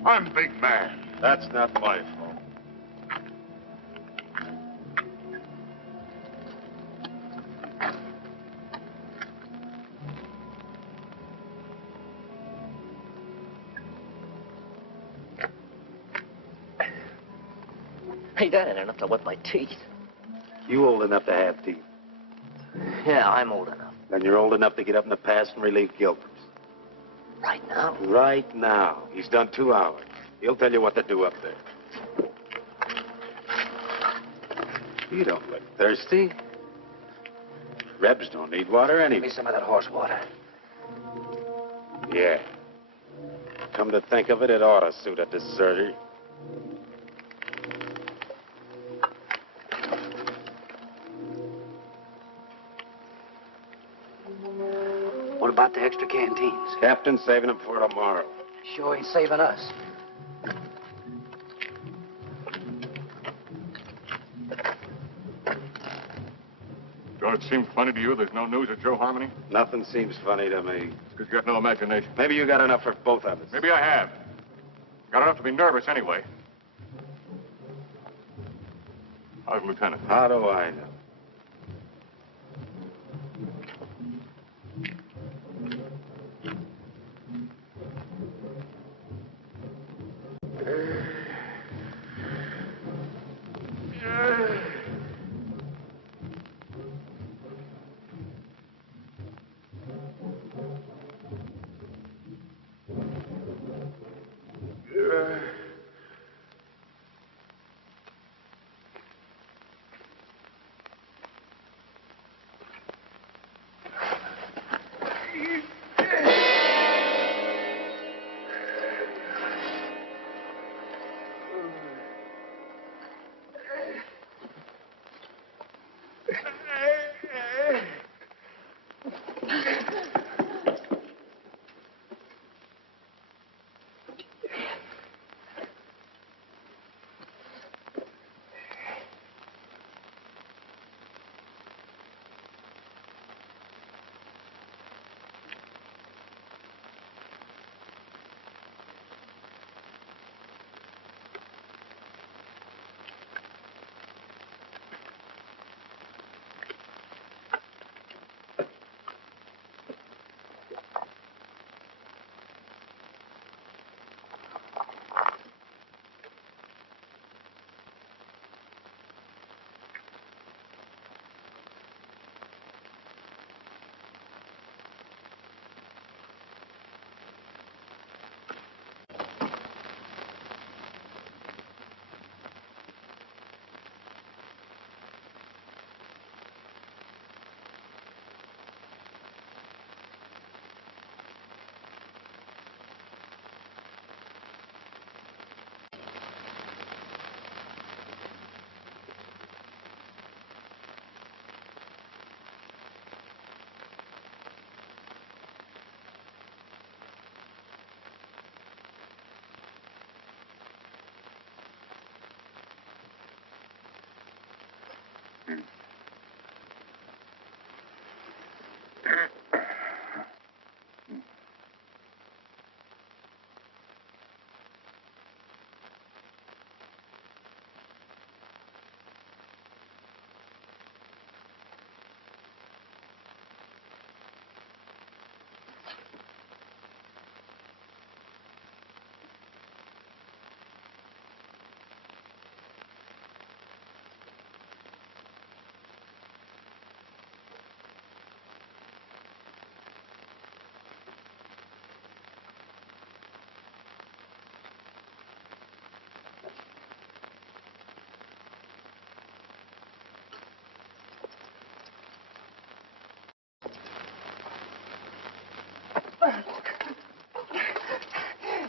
I'm big man. That's not my fault. Hey, that ain't enough to wet my teeth. You old enough to have teeth. Yeah, I'm old enough. Then you're old enough to get up in the past and relieve Gilbert. Right now? Right now. He's done 2 hours. He'll tell you what to do up there. You don't look thirsty. Rebs don't need water anyway. Give me some of that horse water. Yeah. Come to think of it, it ought to suit a deserter. What about the extra canteens? Captain's saving them for tomorrow. Sure ain't saving us. Don't it seem funny to you there's no news of Joe Harmony? Nothing seems funny to me. It's because you got no imagination. Maybe you got enough for both of us. Maybe I have. Got enough to be nervous anyway. How's the Lieutenant? How do I know?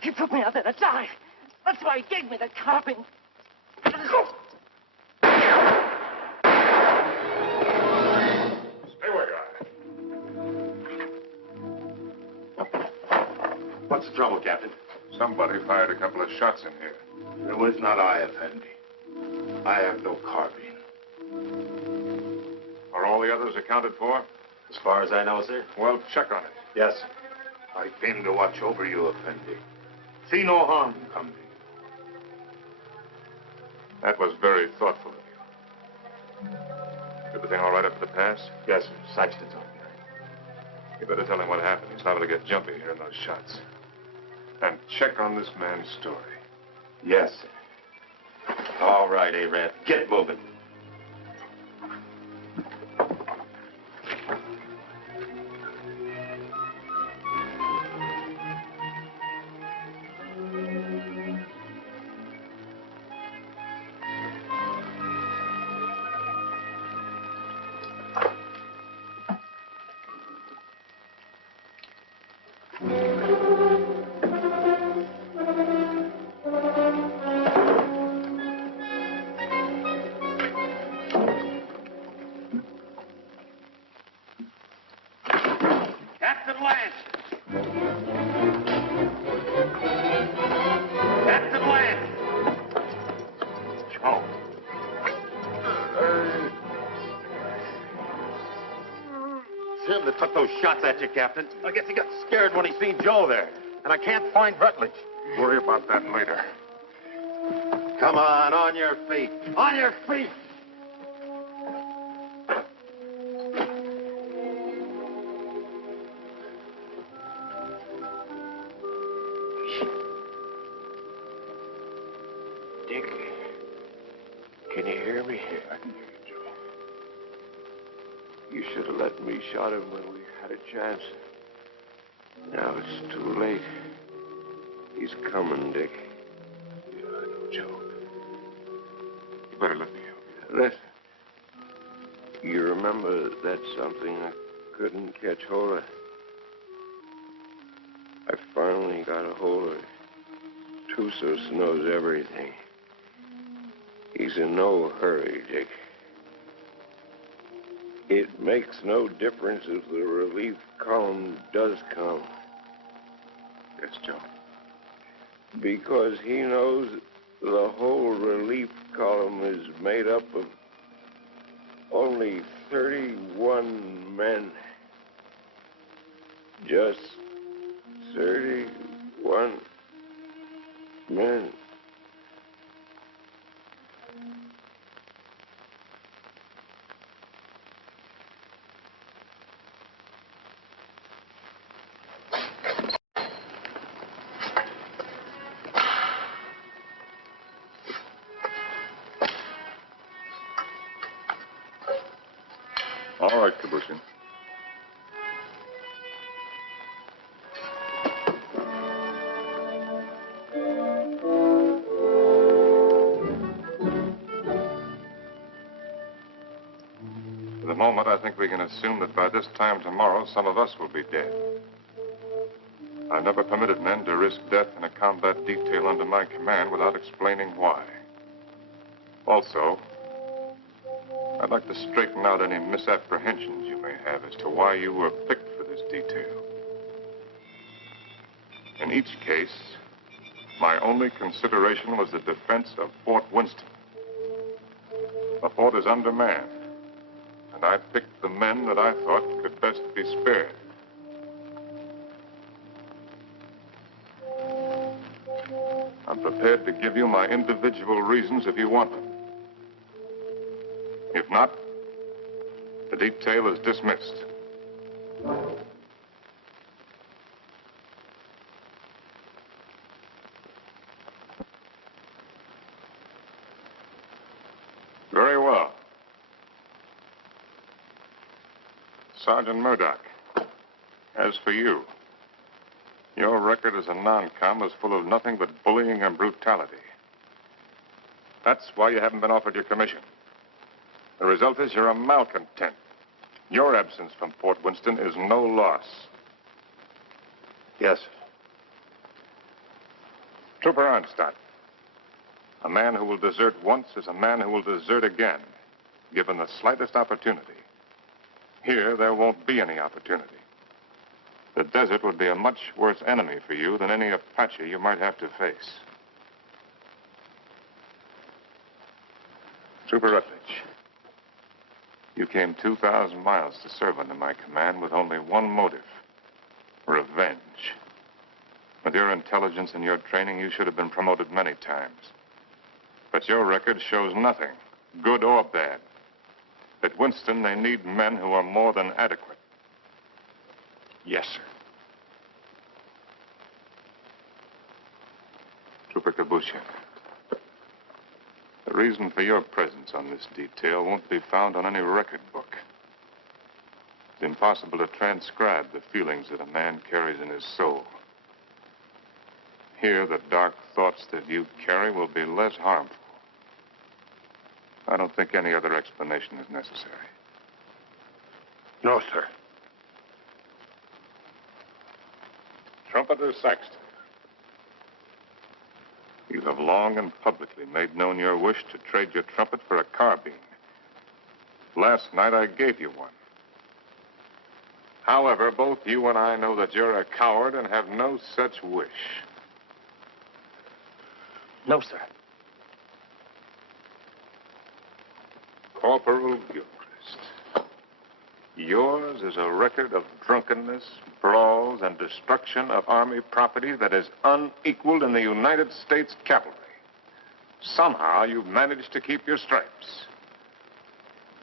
He put me out there to die. That's why he gave me the carving. Stay where you are. What's the trouble, Captain? Somebody fired a couple of shots in here. It was not I, Effendi. I have no carbine. Are all the others accounted for? As far as I know, sir. Well, check on it. Yes. I came to watch over you, Effendi. See no harm come to you. That was very thoughtful of you. Everything all right up to the pass? Yes, sir. Saxton's on. You better tell him what happened. He's liable to get jumpy hearing those shots. And check on this man's story. Yes, sir. All right, Arab. Get moving. Him that took those shots at you, Captain. I guess he got scared when he seen Joe there. And I can't find Rutledge. Worry about that later. Come on your feet. On your feet! Dick, can you hear me? I can hear you, Joe. You should have let me shot him when we had a chance. Now it's too late. He's coming, Dick. Yeah, I know, Joe. You better let me help you. Listen. You remember that something I couldn't catch hold of? I finally got a hold of it. Tusos knows everything. He's in no hurry, Dick. It makes no difference if the relief column does come. Yes, Joe. Because he knows the whole relief column is made up of only 31 men. Just 31 men. All right, Kabushin. For the moment, I think we can assume that by this time tomorrow, some of us will be dead. I've never permitted men to risk death in a combat detail under my command without explaining why. Also, I'd like to straighten out any misapprehensions you may have as to why you were picked for this detail. In each case, my only consideration was the defense of Fort Winston. The fort is undermanned, and I picked the men that I thought could best be spared. I'm prepared to give you my individual reasons if you want them. If not, the detail is dismissed. Very well. Sergeant Murdoch, as for you, your record as a non-com is full of nothing but bullying and brutality. That's why you haven't been offered your commission. The result is you're a malcontent. Your absence from Fort Winston is no loss. Yes. Trooper Arnstadt. A man who will desert once is a man who will desert again, given the slightest opportunity. Here, there won't be any opportunity. The desert would be a much worse enemy for you than any Apache you might have to face. Trooper Rutledge, you came 2,000 miles to serve under my command with only one motive: revenge. With your intelligence and your training, you should have been promoted many times. But your record shows nothing, good or bad. At Winston, they need men who are more than adequate. Yes, sir. Trooper Kabushin, the reason for your presence on this detail won't be found on any record book. It's impossible to transcribe the feelings that a man carries in his soul. Here, the dark thoughts that you carry will be less harmful. I don't think any other explanation is necessary. No, sir. Trumpeter Saxton, you have long and publicly made known your wish to trade your trumpet for a carbine. Last night, I gave you one. However, both you and I know that you're a coward and have no such wish. No, sir. Corporal Gilchrist, yours is a record of drunkenness, brawls, and destruction of Army property that is unequaled in the United States cavalry. Somehow, you've managed to keep your stripes.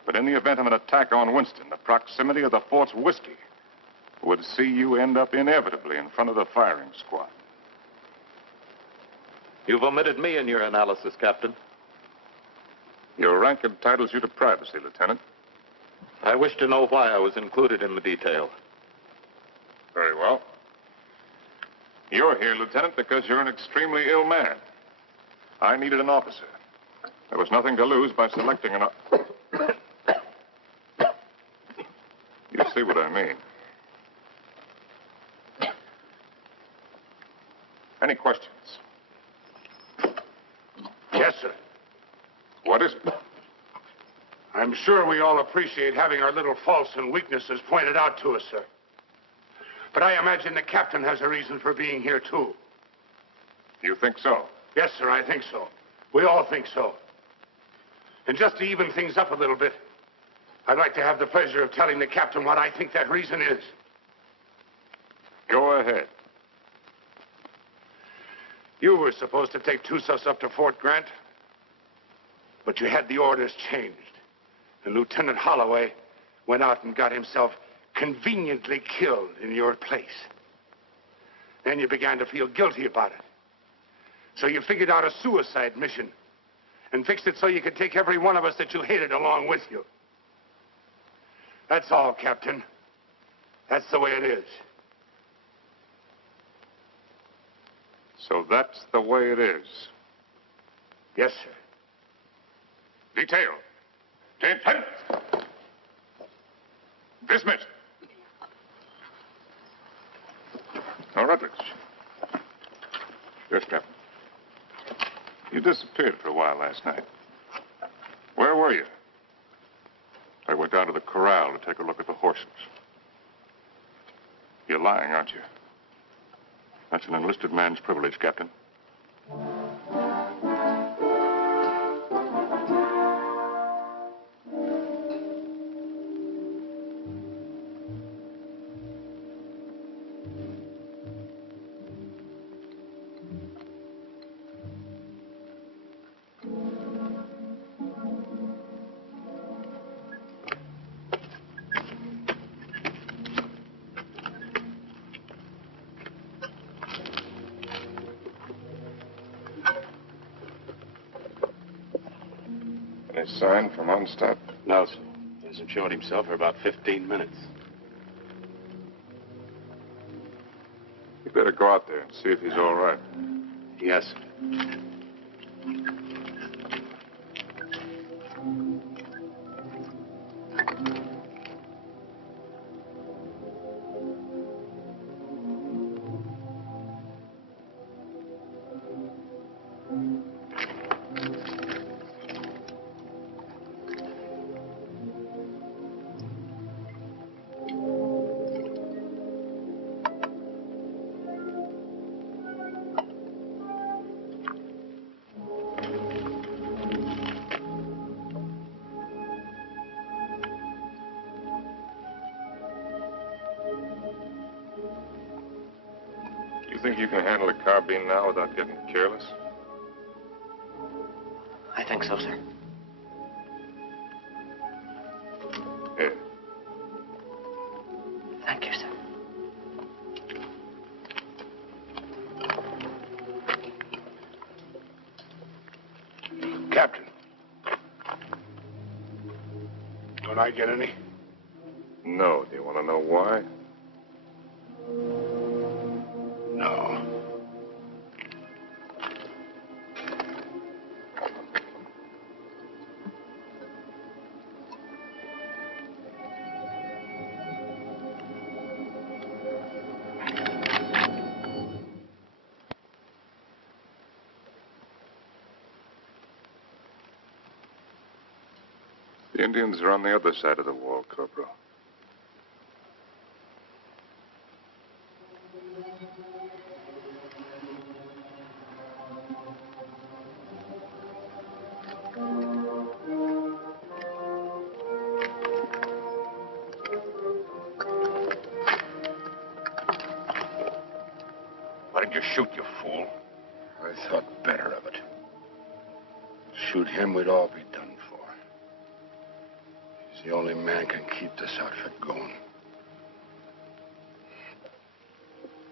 But in the event of an attack on Winston, the proximity of the fort's whiskey would see you end up inevitably in front of the firing squad. You've omitted me in your analysis, Captain. Your rank entitles you to privacy, Lieutenant. I wish to know why I was included in the detail. Very well. You're here, Lieutenant, because you're an extremely ill man. I needed an officer. There was nothing to lose by selecting an... You see what I mean. Any questions? Yes, sir. What is it? I'm sure we all appreciate having our little faults and weaknesses pointed out to us, sir. But I imagine the captain has a reason for being here, too. You think so? Yes, sir, I think so. We all think so. And just to even things up a little bit, I'd like to have the pleasure of telling the captain what I think that reason is. Go ahead. You were supposed to take Tusos up to Fort Grant, but you had the orders changed. And Lieutenant Holloway went out and got himself conveniently killed in your place. Then you began to feel guilty about it. So you figured out a suicide mission and fixed it so you could take every one of us that you hated along with you. That's all, Captain. That's the way it is. So that's the way it is. Yes, sir. Detail. Lieutenant. Dismissed. Now, Rutledge. Yes, Captain. You disappeared for a while last night. Where were you? I went down to the corral to take a look at the horses. You're lying, aren't you? That's an enlisted man's privilege, Captain. Any sign from Onstadt? No, sir. He hasn't showed himself for about 15 minutes. You better go out there and see if he's all right. Yes, sir. You think you can handle a carbine now without getting careless? I think so, sir. Here. Thank you, sir. Captain. Don't I get any? No. Do you want to know why? No. The Indians are on the other side of the wall, Corporal. Why did you shoot, you fool? I thought better of it. Shoot him, we'd all be done for. He's the only man can keep this outfit going.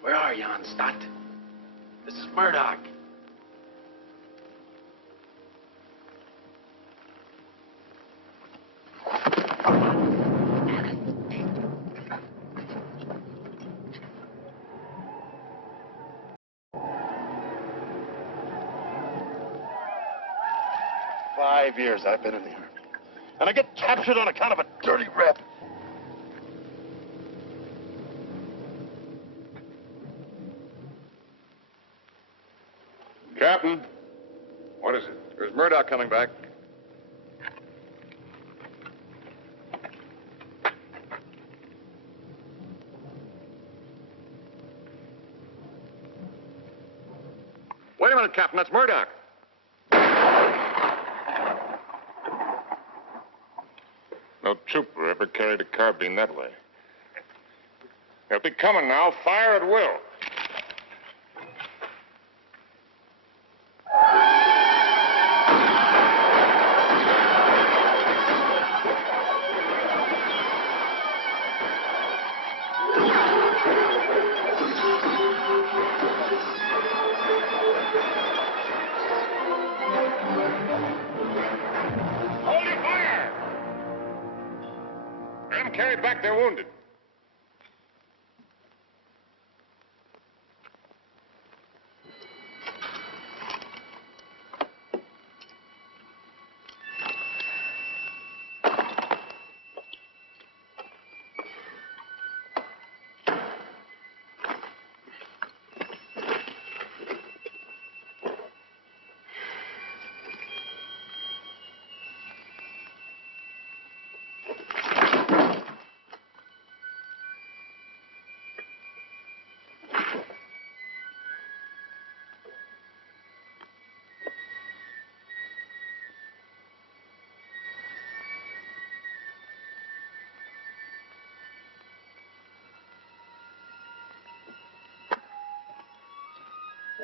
Where are you, Stott? This is Murdoch. Years I've been in the Army. And I get captured on account of a dirty rep. Captain, what is it? There's Murdoch coming back. Wait a minute, Captain. That's Murdoch. No trooper ever carried a carbine that way. They'll be coming now. Fire at will. Hold your fire! Let them carry back their wounded.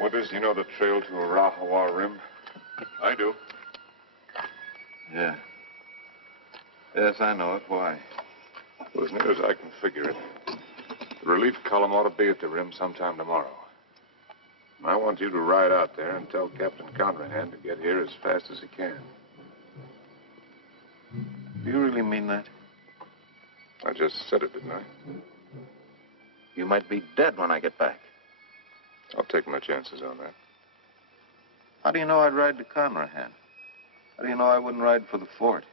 Withers, you know the trail to Arahawa Rim? I do. Yeah. Yes, I know it. Why? Well, as near as I can figure it, the relief column ought to be at the rim sometime tomorrow. I want you to ride out there and tell Captain Conrahan to get here as fast as he can. Do you really mean that? I just said it, didn't I? You might be dead when I get back. I'll take my chances on that. How do you know I'd ride to Conrahan? How do you know I wouldn't ride for the fort?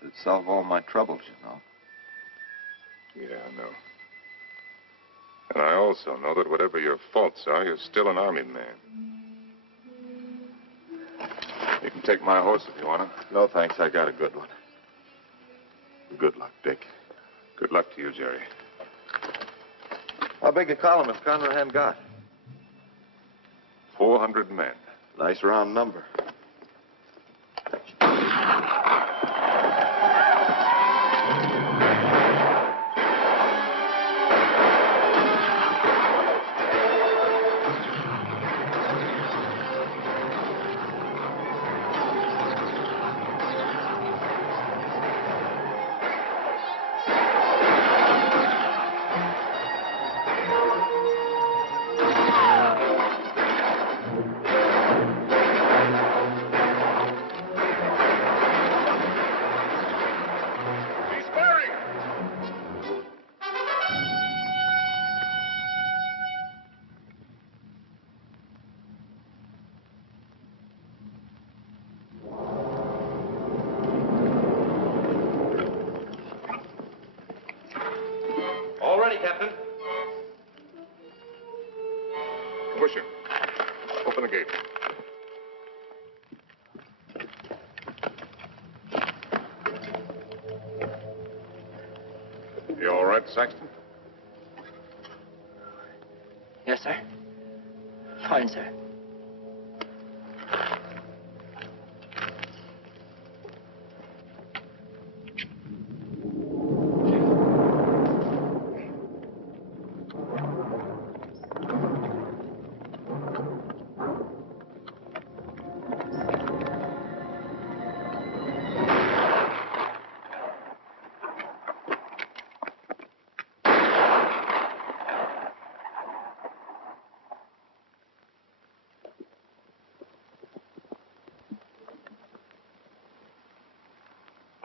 It'd solve all my troubles, you know. Yeah, I know. And I also know that whatever your faults are, you're still an army man. You can take my horse if you want to. No, thanks. I got a good one. Good luck, Dick. Good luck to you, Jerry. How big a column has Conrahan got? 400 men. Nice round number. Captain. Busher, open the gate. You all right, Saxton? Yes, sir. Fine, sir.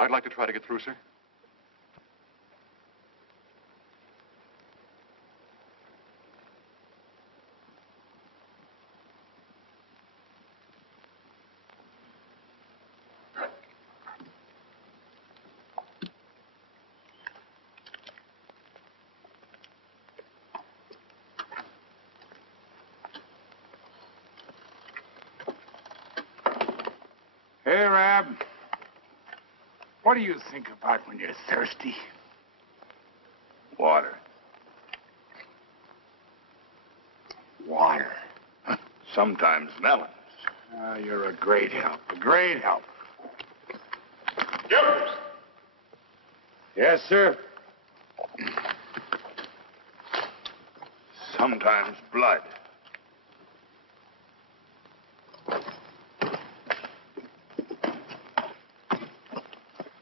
I'd like to try to get through, sir. Hey, Rab. What do you think about when you're thirsty? Water. Water. Sometimes melons. You're a great help. A great help. Jumpers! Yes, sir. Sometimes blood.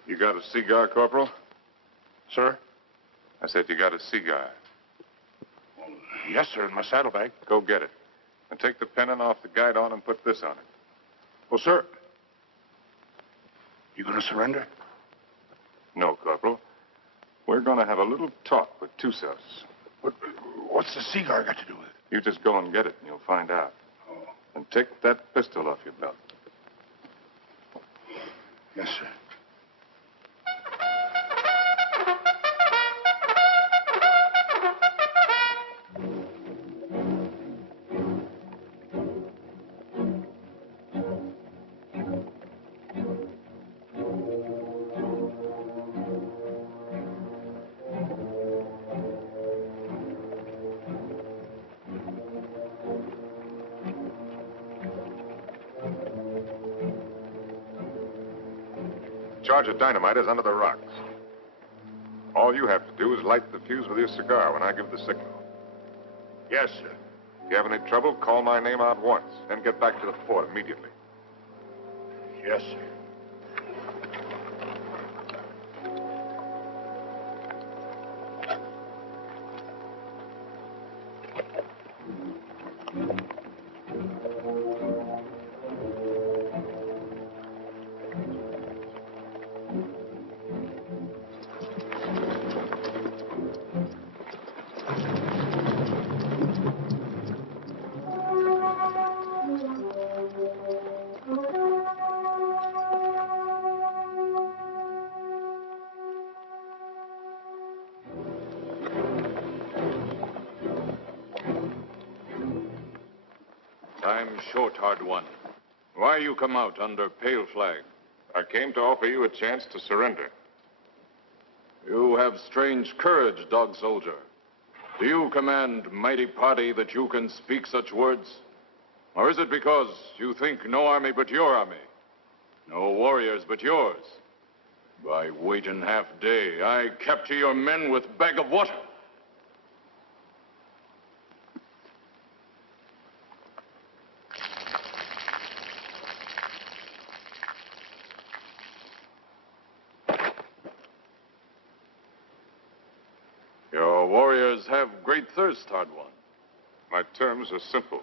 You got a cigar, Corporal? Sir? I said you got a cigar. Yes, sir, in my saddlebag. Go get it. And take the pennon off the guidon and put this on it. Well, sir, you gonna surrender? No, Corporal. We're going to have a little talk with Tusos. What's the cigar got to do with it? You just go and get it, and you'll find out. Oh. And take that pistol off your belt. Yes, sir. Charge of dynamite is under the rocks. All you have to do is light the fuse with your cigar when I give the signal. Yes, sir. If you have any trouble, call my name out once, then get back to the fort immediately. Yes, sir. Time's short, hard one. Why you come out under pale flag? I came to offer you a chance to surrender. You have strange courage, dog soldier. Do you command mighty party that you can speak such words? Or is it because you think no army but your army? No warriors but yours? By waiting half day, I capture your men with bag of water. Your warriors have great thirst, hard one. My terms are simple.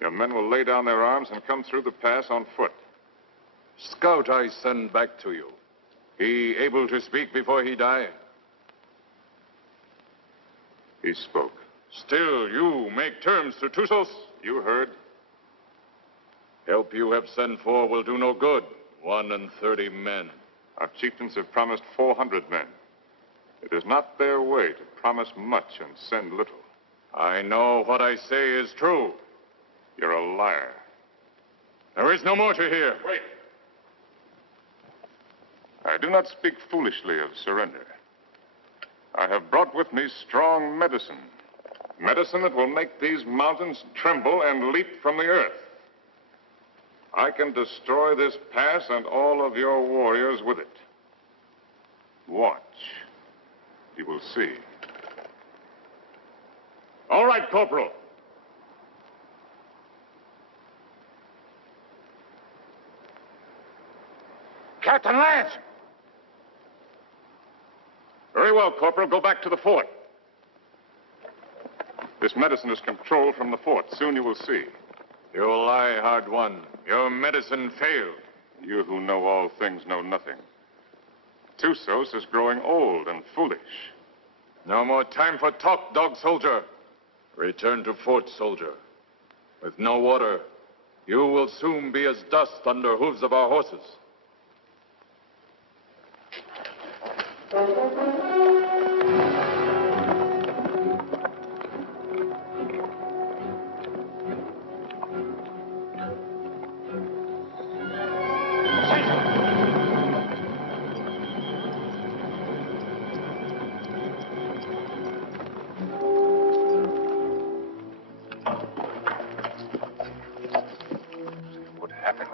Your men will lay down their arms and come through the pass on foot. Scout I send back to you. He able to speak before he die? He spoke. Still, you make terms to Tusos? You heard. Help you have sent for will do no good. 31 men. Our chieftains have promised 400 men. It is not their way to promise much and send little. I know what I say is true. You're a liar. There is no more to hear. Wait. I do not speak foolishly of surrender. I have brought with me strong medicine. Medicine that will make these mountains tremble and leap from the earth. I can destroy this pass and all of your warriors with it. Watch. You will see. All right, Corporal. Captain Lance! Very well, Corporal. Go back to the fort. This medicine is controlled from the fort. Soon you will see. You lie, hard one. Your medicine failed. You who know all things know nothing. Tusos is growing old and foolish. No more time for talk, dog soldier. Return to fort, soldier. With no water, you will soon be as dust under hooves of our horses.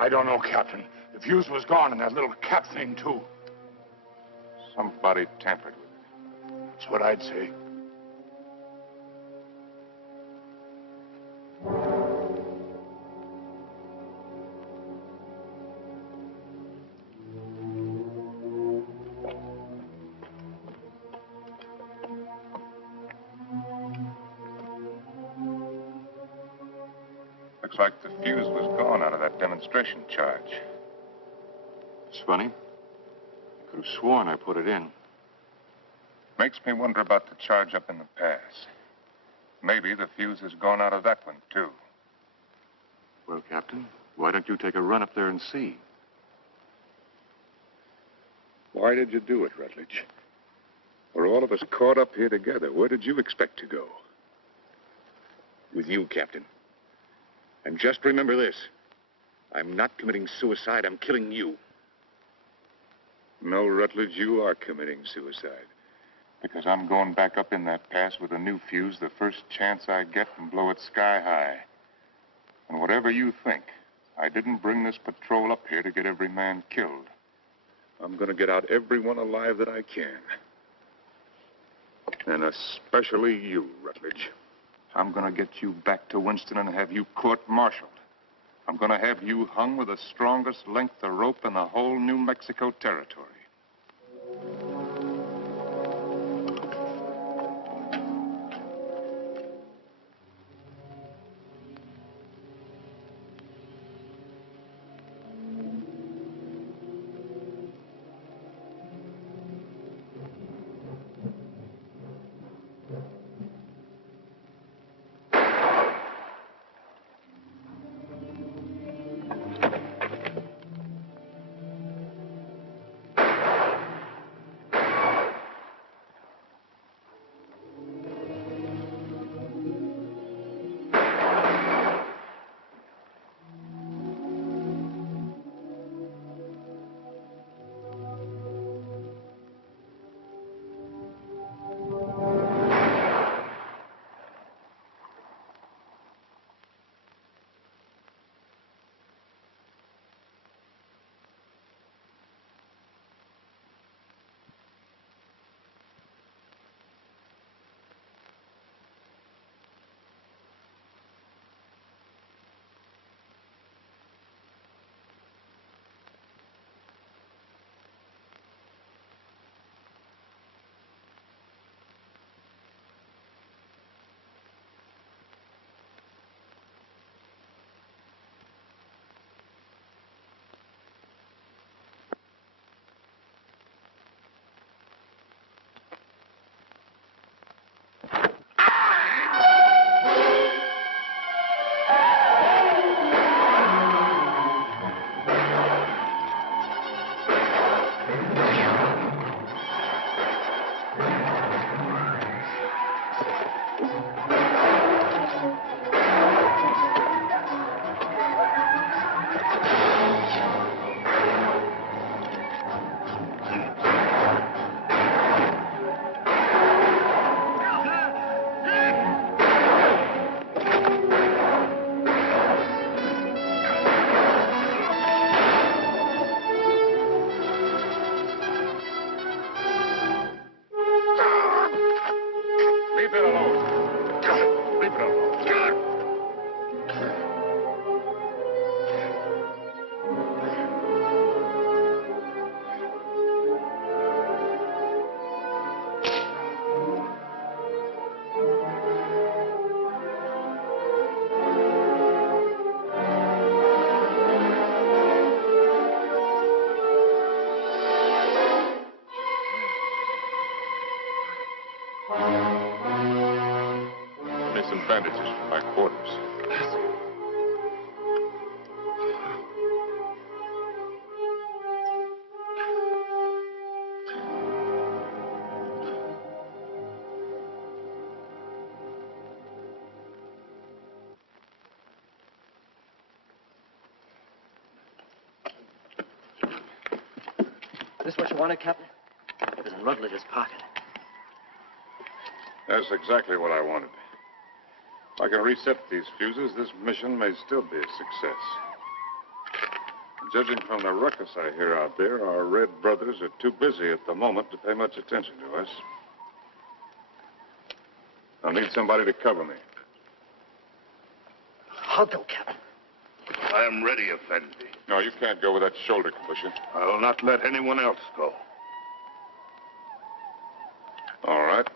I don't know, Captain. The fuse was gone and that little cap thing, too. Somebody tampered with it. That's what I'd say. Looks like the fuse was gone out of that demonstration charge. It's funny. I could have sworn I put it in. Makes me wonder about the charge up in the pass. Maybe the fuse has gone out of that one, too. Well, Captain, why don't you take a run up there and see? Why did you do it, Rutledge? We're all of us caught up here together. Where did you expect to go? With you, Captain. And just remember this. I'm not committing suicide. I'm killing you. No, Rutledge, you are committing suicide. Because I'm going back up in that pass with a new fuse the first chance I get and blow it sky high. And whatever you think, I didn't bring this patrol up here to get every man killed. I'm going to get out everyone alive that I can. And especially you, Rutledge. I'm going to get you back to Winston and have you court-martialed. I'm going to have you hung with the strongest length of rope in the whole New Mexico territory. Need some bandages from my quarters. This what you wanted, Captain? It was in Rutledge's pocket. That's exactly what I wanted. If I can reset these fuses, this mission may still be a success. Judging from the ruckus I hear out there, our Red brothers are too busy at the moment to pay much attention to us. I'll need somebody to cover me. I'll go, Captain. I am ready, Effendi. No, you can't go with that shoulder concussion. I will not let anyone else go. All right.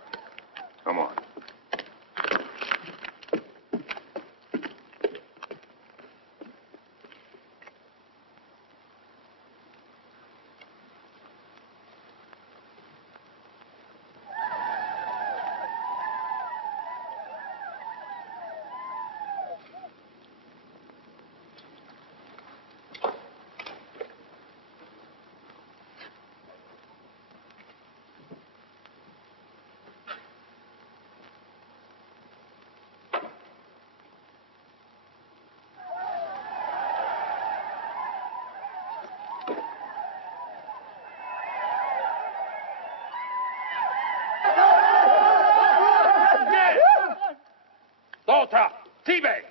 Come on. Volta! Teabag!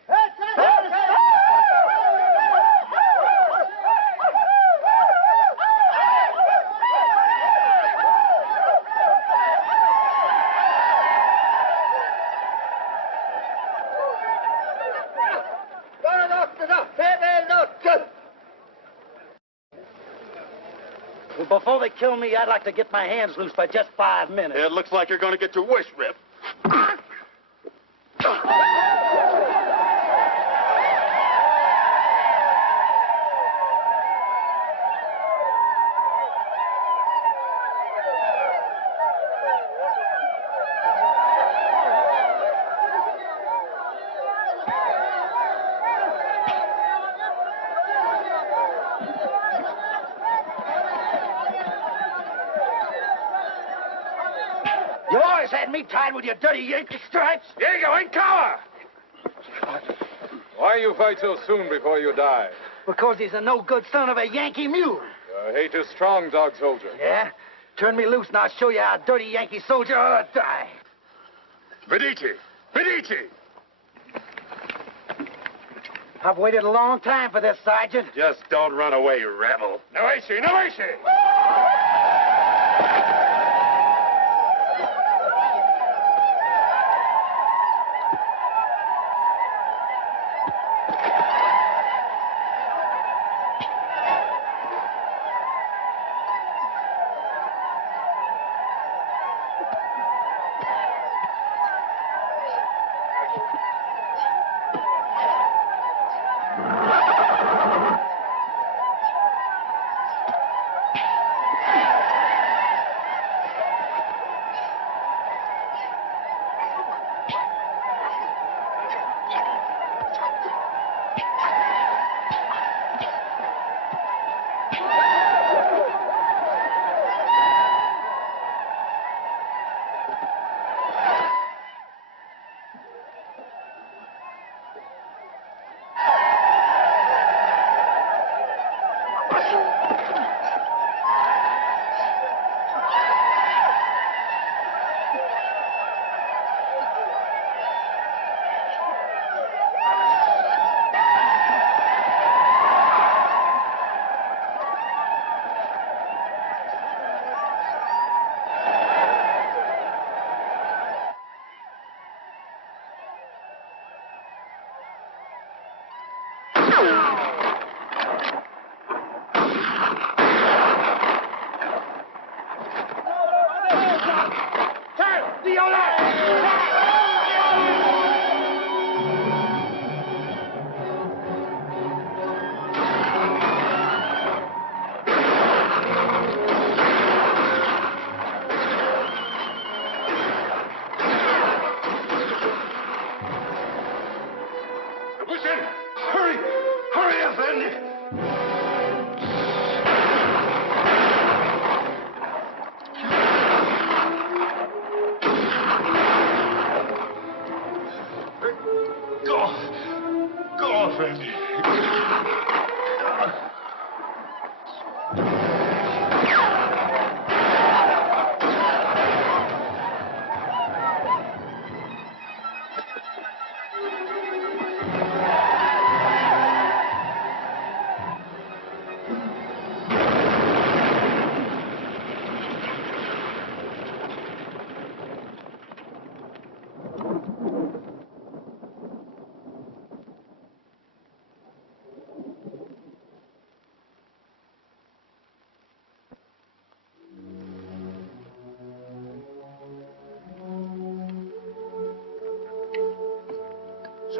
Well, before they kill me, I'd like to get my hands loose for just 5 minutes. It looks like you're going to get your wish ripped. You always had me tied with your dirty Yankee stripes. Here you go, in cover! Why you fight so soon before you die? Because he's a no-good son of a Yankee mule. Your hate is strong, dog soldier. Yeah? Turn me loose and I'll show you how a dirty Yankee soldier ought to die. Medici! Medici! I've waited a long time for this, Sergeant. Just don't run away, rebel. No issue, no issue!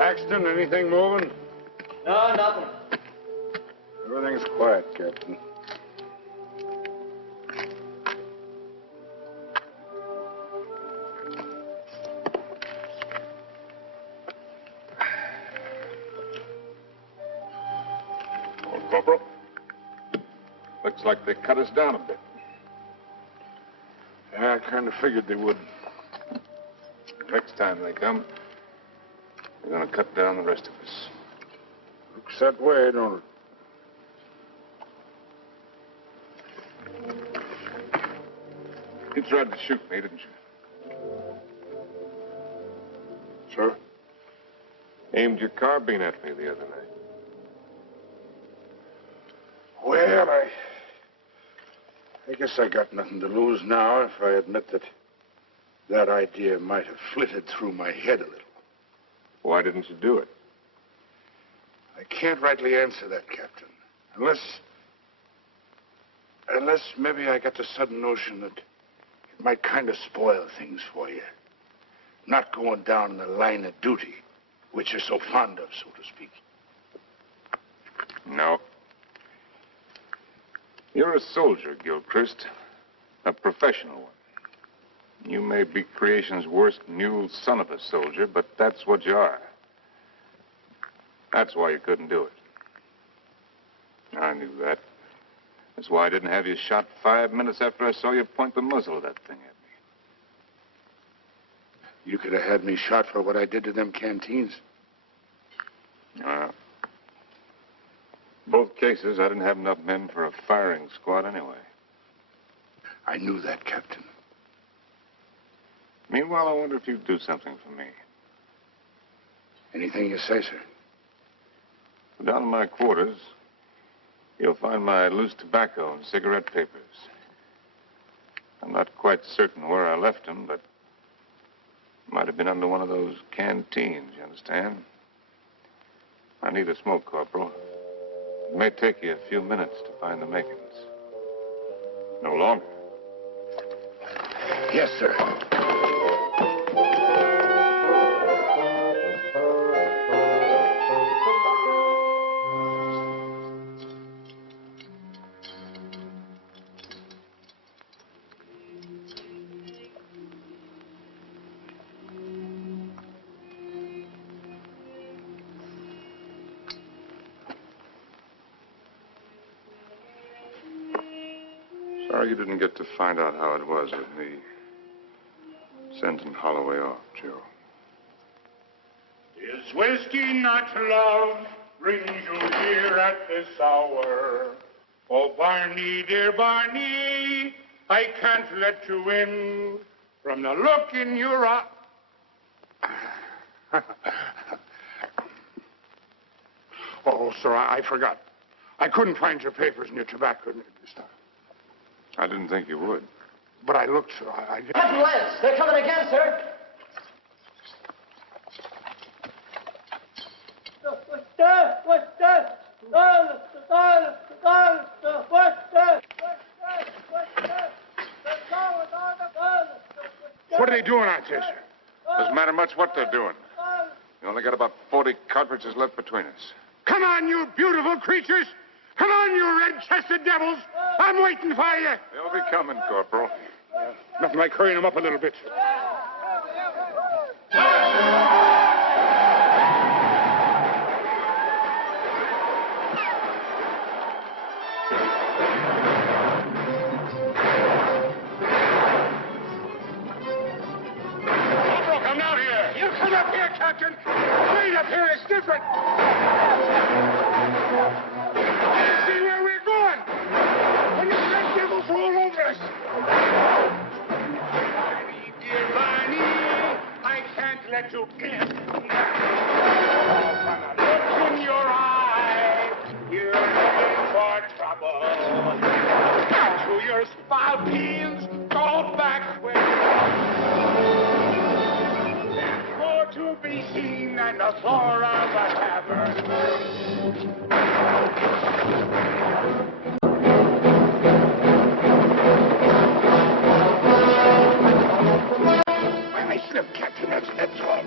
Paxton, anything moving? No, nothing. Everything's quiet, Captain. Old Corporal, looks like they cut us down a bit. Yeah, I kind of figured they would. Next time they come, they're going to cut down the rest of us. Looks that way, don't it? You tried to shoot me, didn't you? Sir? Aimed your carbine at me the other night. Well, I guess I got nothing to lose now if I admit that idea might have flitted through my head a little. Why didn't you do it? I can't rightly answer that, Captain. Unless maybe I got the sudden notion that it might kind of spoil things for you. Not going down the line of duty, which you're so fond of, so to speak. No. You're a soldier, Gilchrist. A professional one. You may be creation's worst mule son of a soldier, but that's what you are. That's why you couldn't do it. I knew that. That's why I didn't have you shot 5 minutes after I saw you point the muzzle of that thing at me. You could have had me shot for what I did to them canteens. Both cases, I didn't have enough men for a firing squad anyway. I knew that, Captain. Meanwhile, I wonder if you'd do something for me. Anything you say, sir. Down in my quarters, you'll find my loose tobacco and cigarette papers. I'm not quite certain where I left them, but it might have been under one of those canteens, you understand? I need a smoke, Corporal. It may take you a few minutes to find the makings. No longer. Yes, sir. Sorry you didn't get to find out how it was with me sending Holloway off, Joe. Is whiskey not love brings you here at this hour? Oh, Barney, dear Barney, I can't let you in from the look in your eye. Oh, sir, I forgot. I couldn't find your papers and your tobacco this time. I didn't think you would. But I looked, sir. Captain Lance, they're coming again, sir. What are they doing out there, sir? Doesn't matter much what they're doing. We only got about 40 cartridges left between us. Come on, you beautiful creatures! Come on, you red-chested devils! I'm waiting for you! They'll be coming, Corporal. Nothing like hurrying them up a little bit. Corporal, come down here! You come up here, Captain! Wait up here, it's different! See where we're going! And the red devils roll over us! Barney, dear Barney, I can't let you in. From the look in your eye, you're looking for trouble. To your spalpeens, go back where there's more to be seen than the floor of a tavern. I slipped, Captain. That's all.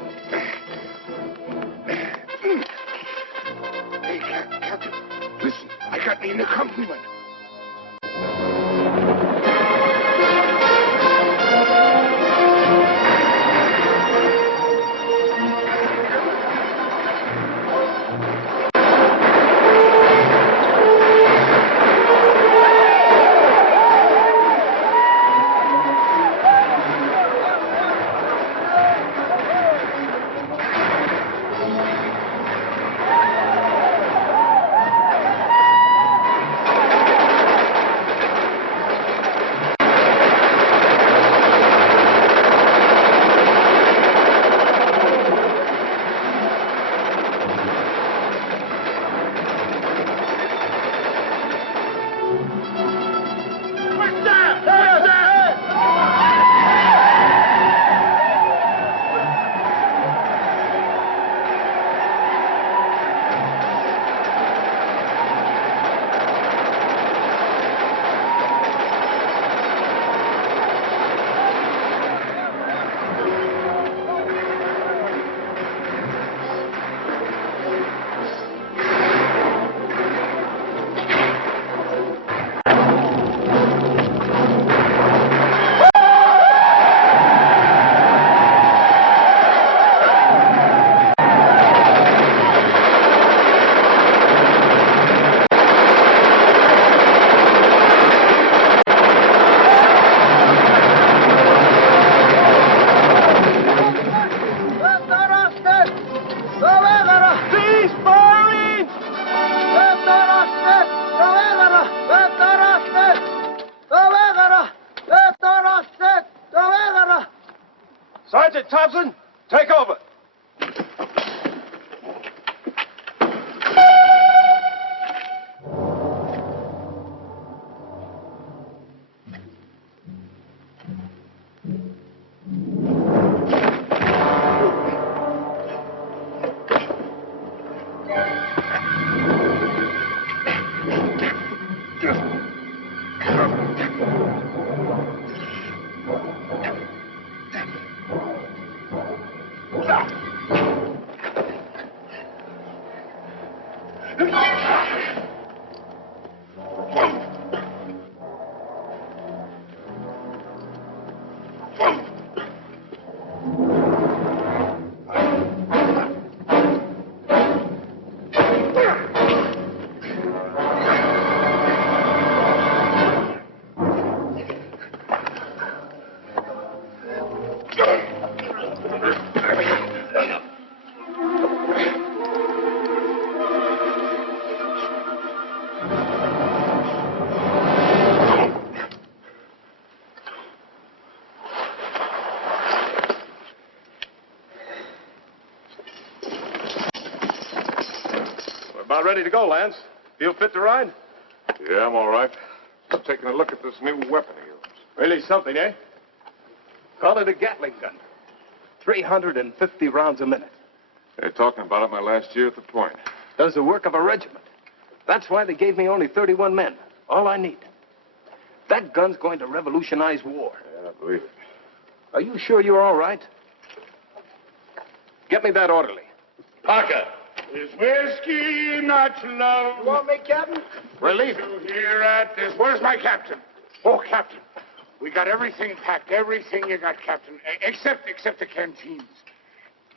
Sergeant Thompson, take over. About ready to go, Lance. Feel fit to ride? Yeah, I'm all right. Just taking a look at this new weapon of yours. Really something, eh? Call it a Gatling gun. 350 rounds a minute. They're talking about it my last year at the point. Does the work of a regiment. That's why they gave me only 31 men. All I need. That gun's going to revolutionize war. Yeah, I believe it. Are you sure you're all right? Get me that orderly. Parker. Is whiskey not love? You want me, Captain? We're leaving. Here at this. Where's my captain? Oh, Captain. We got everything packed. Everything you got, Captain. Except the canteens.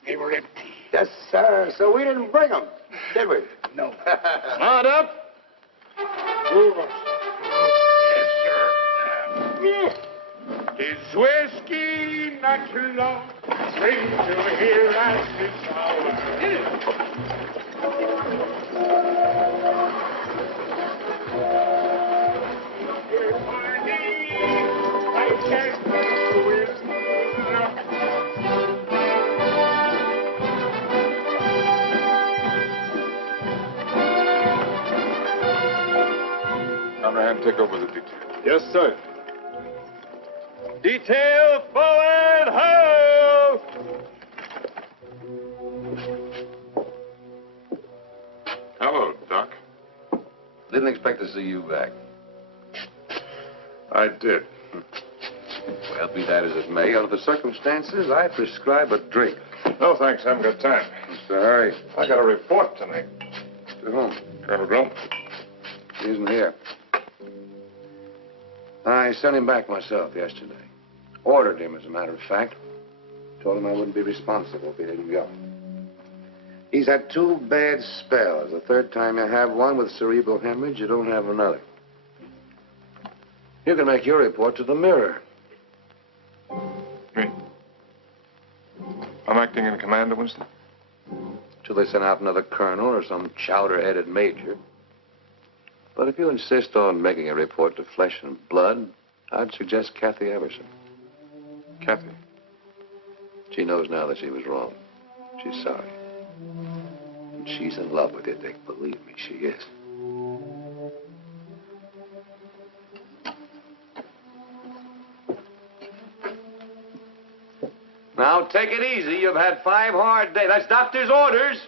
They were empty. Yes, sir. So we didn't bring them, did we? No. Mount up. Move us. Yes, sir. Is whiskey not love? Bring to here at this hour. Conrad, take over the detail. Yes, sir. Detail forward, ho! Hello, Doc. Didn't expect to see you back. I did. Well, be that as it may, under the circumstances, I prescribe a drink. No, thanks. I haven't got time. Mr. Harry. I got a report tonight. To whom? Colonel Grump. He isn't here. I sent him back myself yesterday. Ordered him, as a matter of fact. Told him I wouldn't be responsible if he didn't go. He's had 2 bad spells. The third time you have one with cerebral hemorrhage, you don't have another. You can make your report to the Mirror. Me? I'm acting in command of Winston? Till they send out another colonel or some chowder-headed major. But if you insist on making a report to Flesh and Blood, I'd suggest Kathy Everson. Kathy? She knows now that she was wrong. She's sorry. And she's in love with you, Dick. Believe me, she is. Now, take it easy. You've had 5 hard days. That's doctor's orders.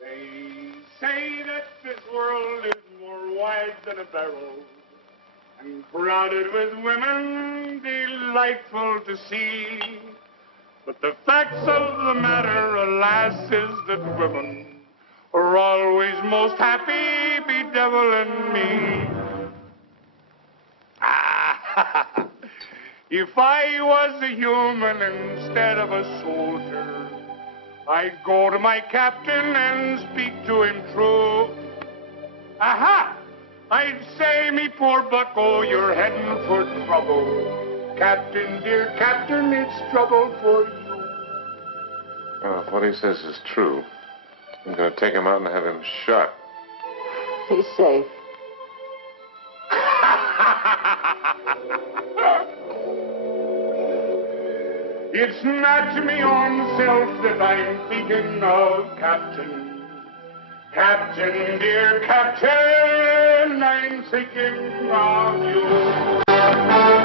They say that this world is more wide than a barrel and crowded with women delightful to see. But the facts of the matter, alas, is that women are always most happy, bedeviling me. If I was a human instead of a soldier, I'd go to my captain and speak to him true. Aha! I'd say, me poor bucko, you're heading for trouble. Captain, dear captain, it's trouble for you. Well, if what he says is true, I'm going to take him out and have him shot. He's safe. It's not me own self that I'm thinking of, Captain. Captain, dear Captain, I'm thinking of you.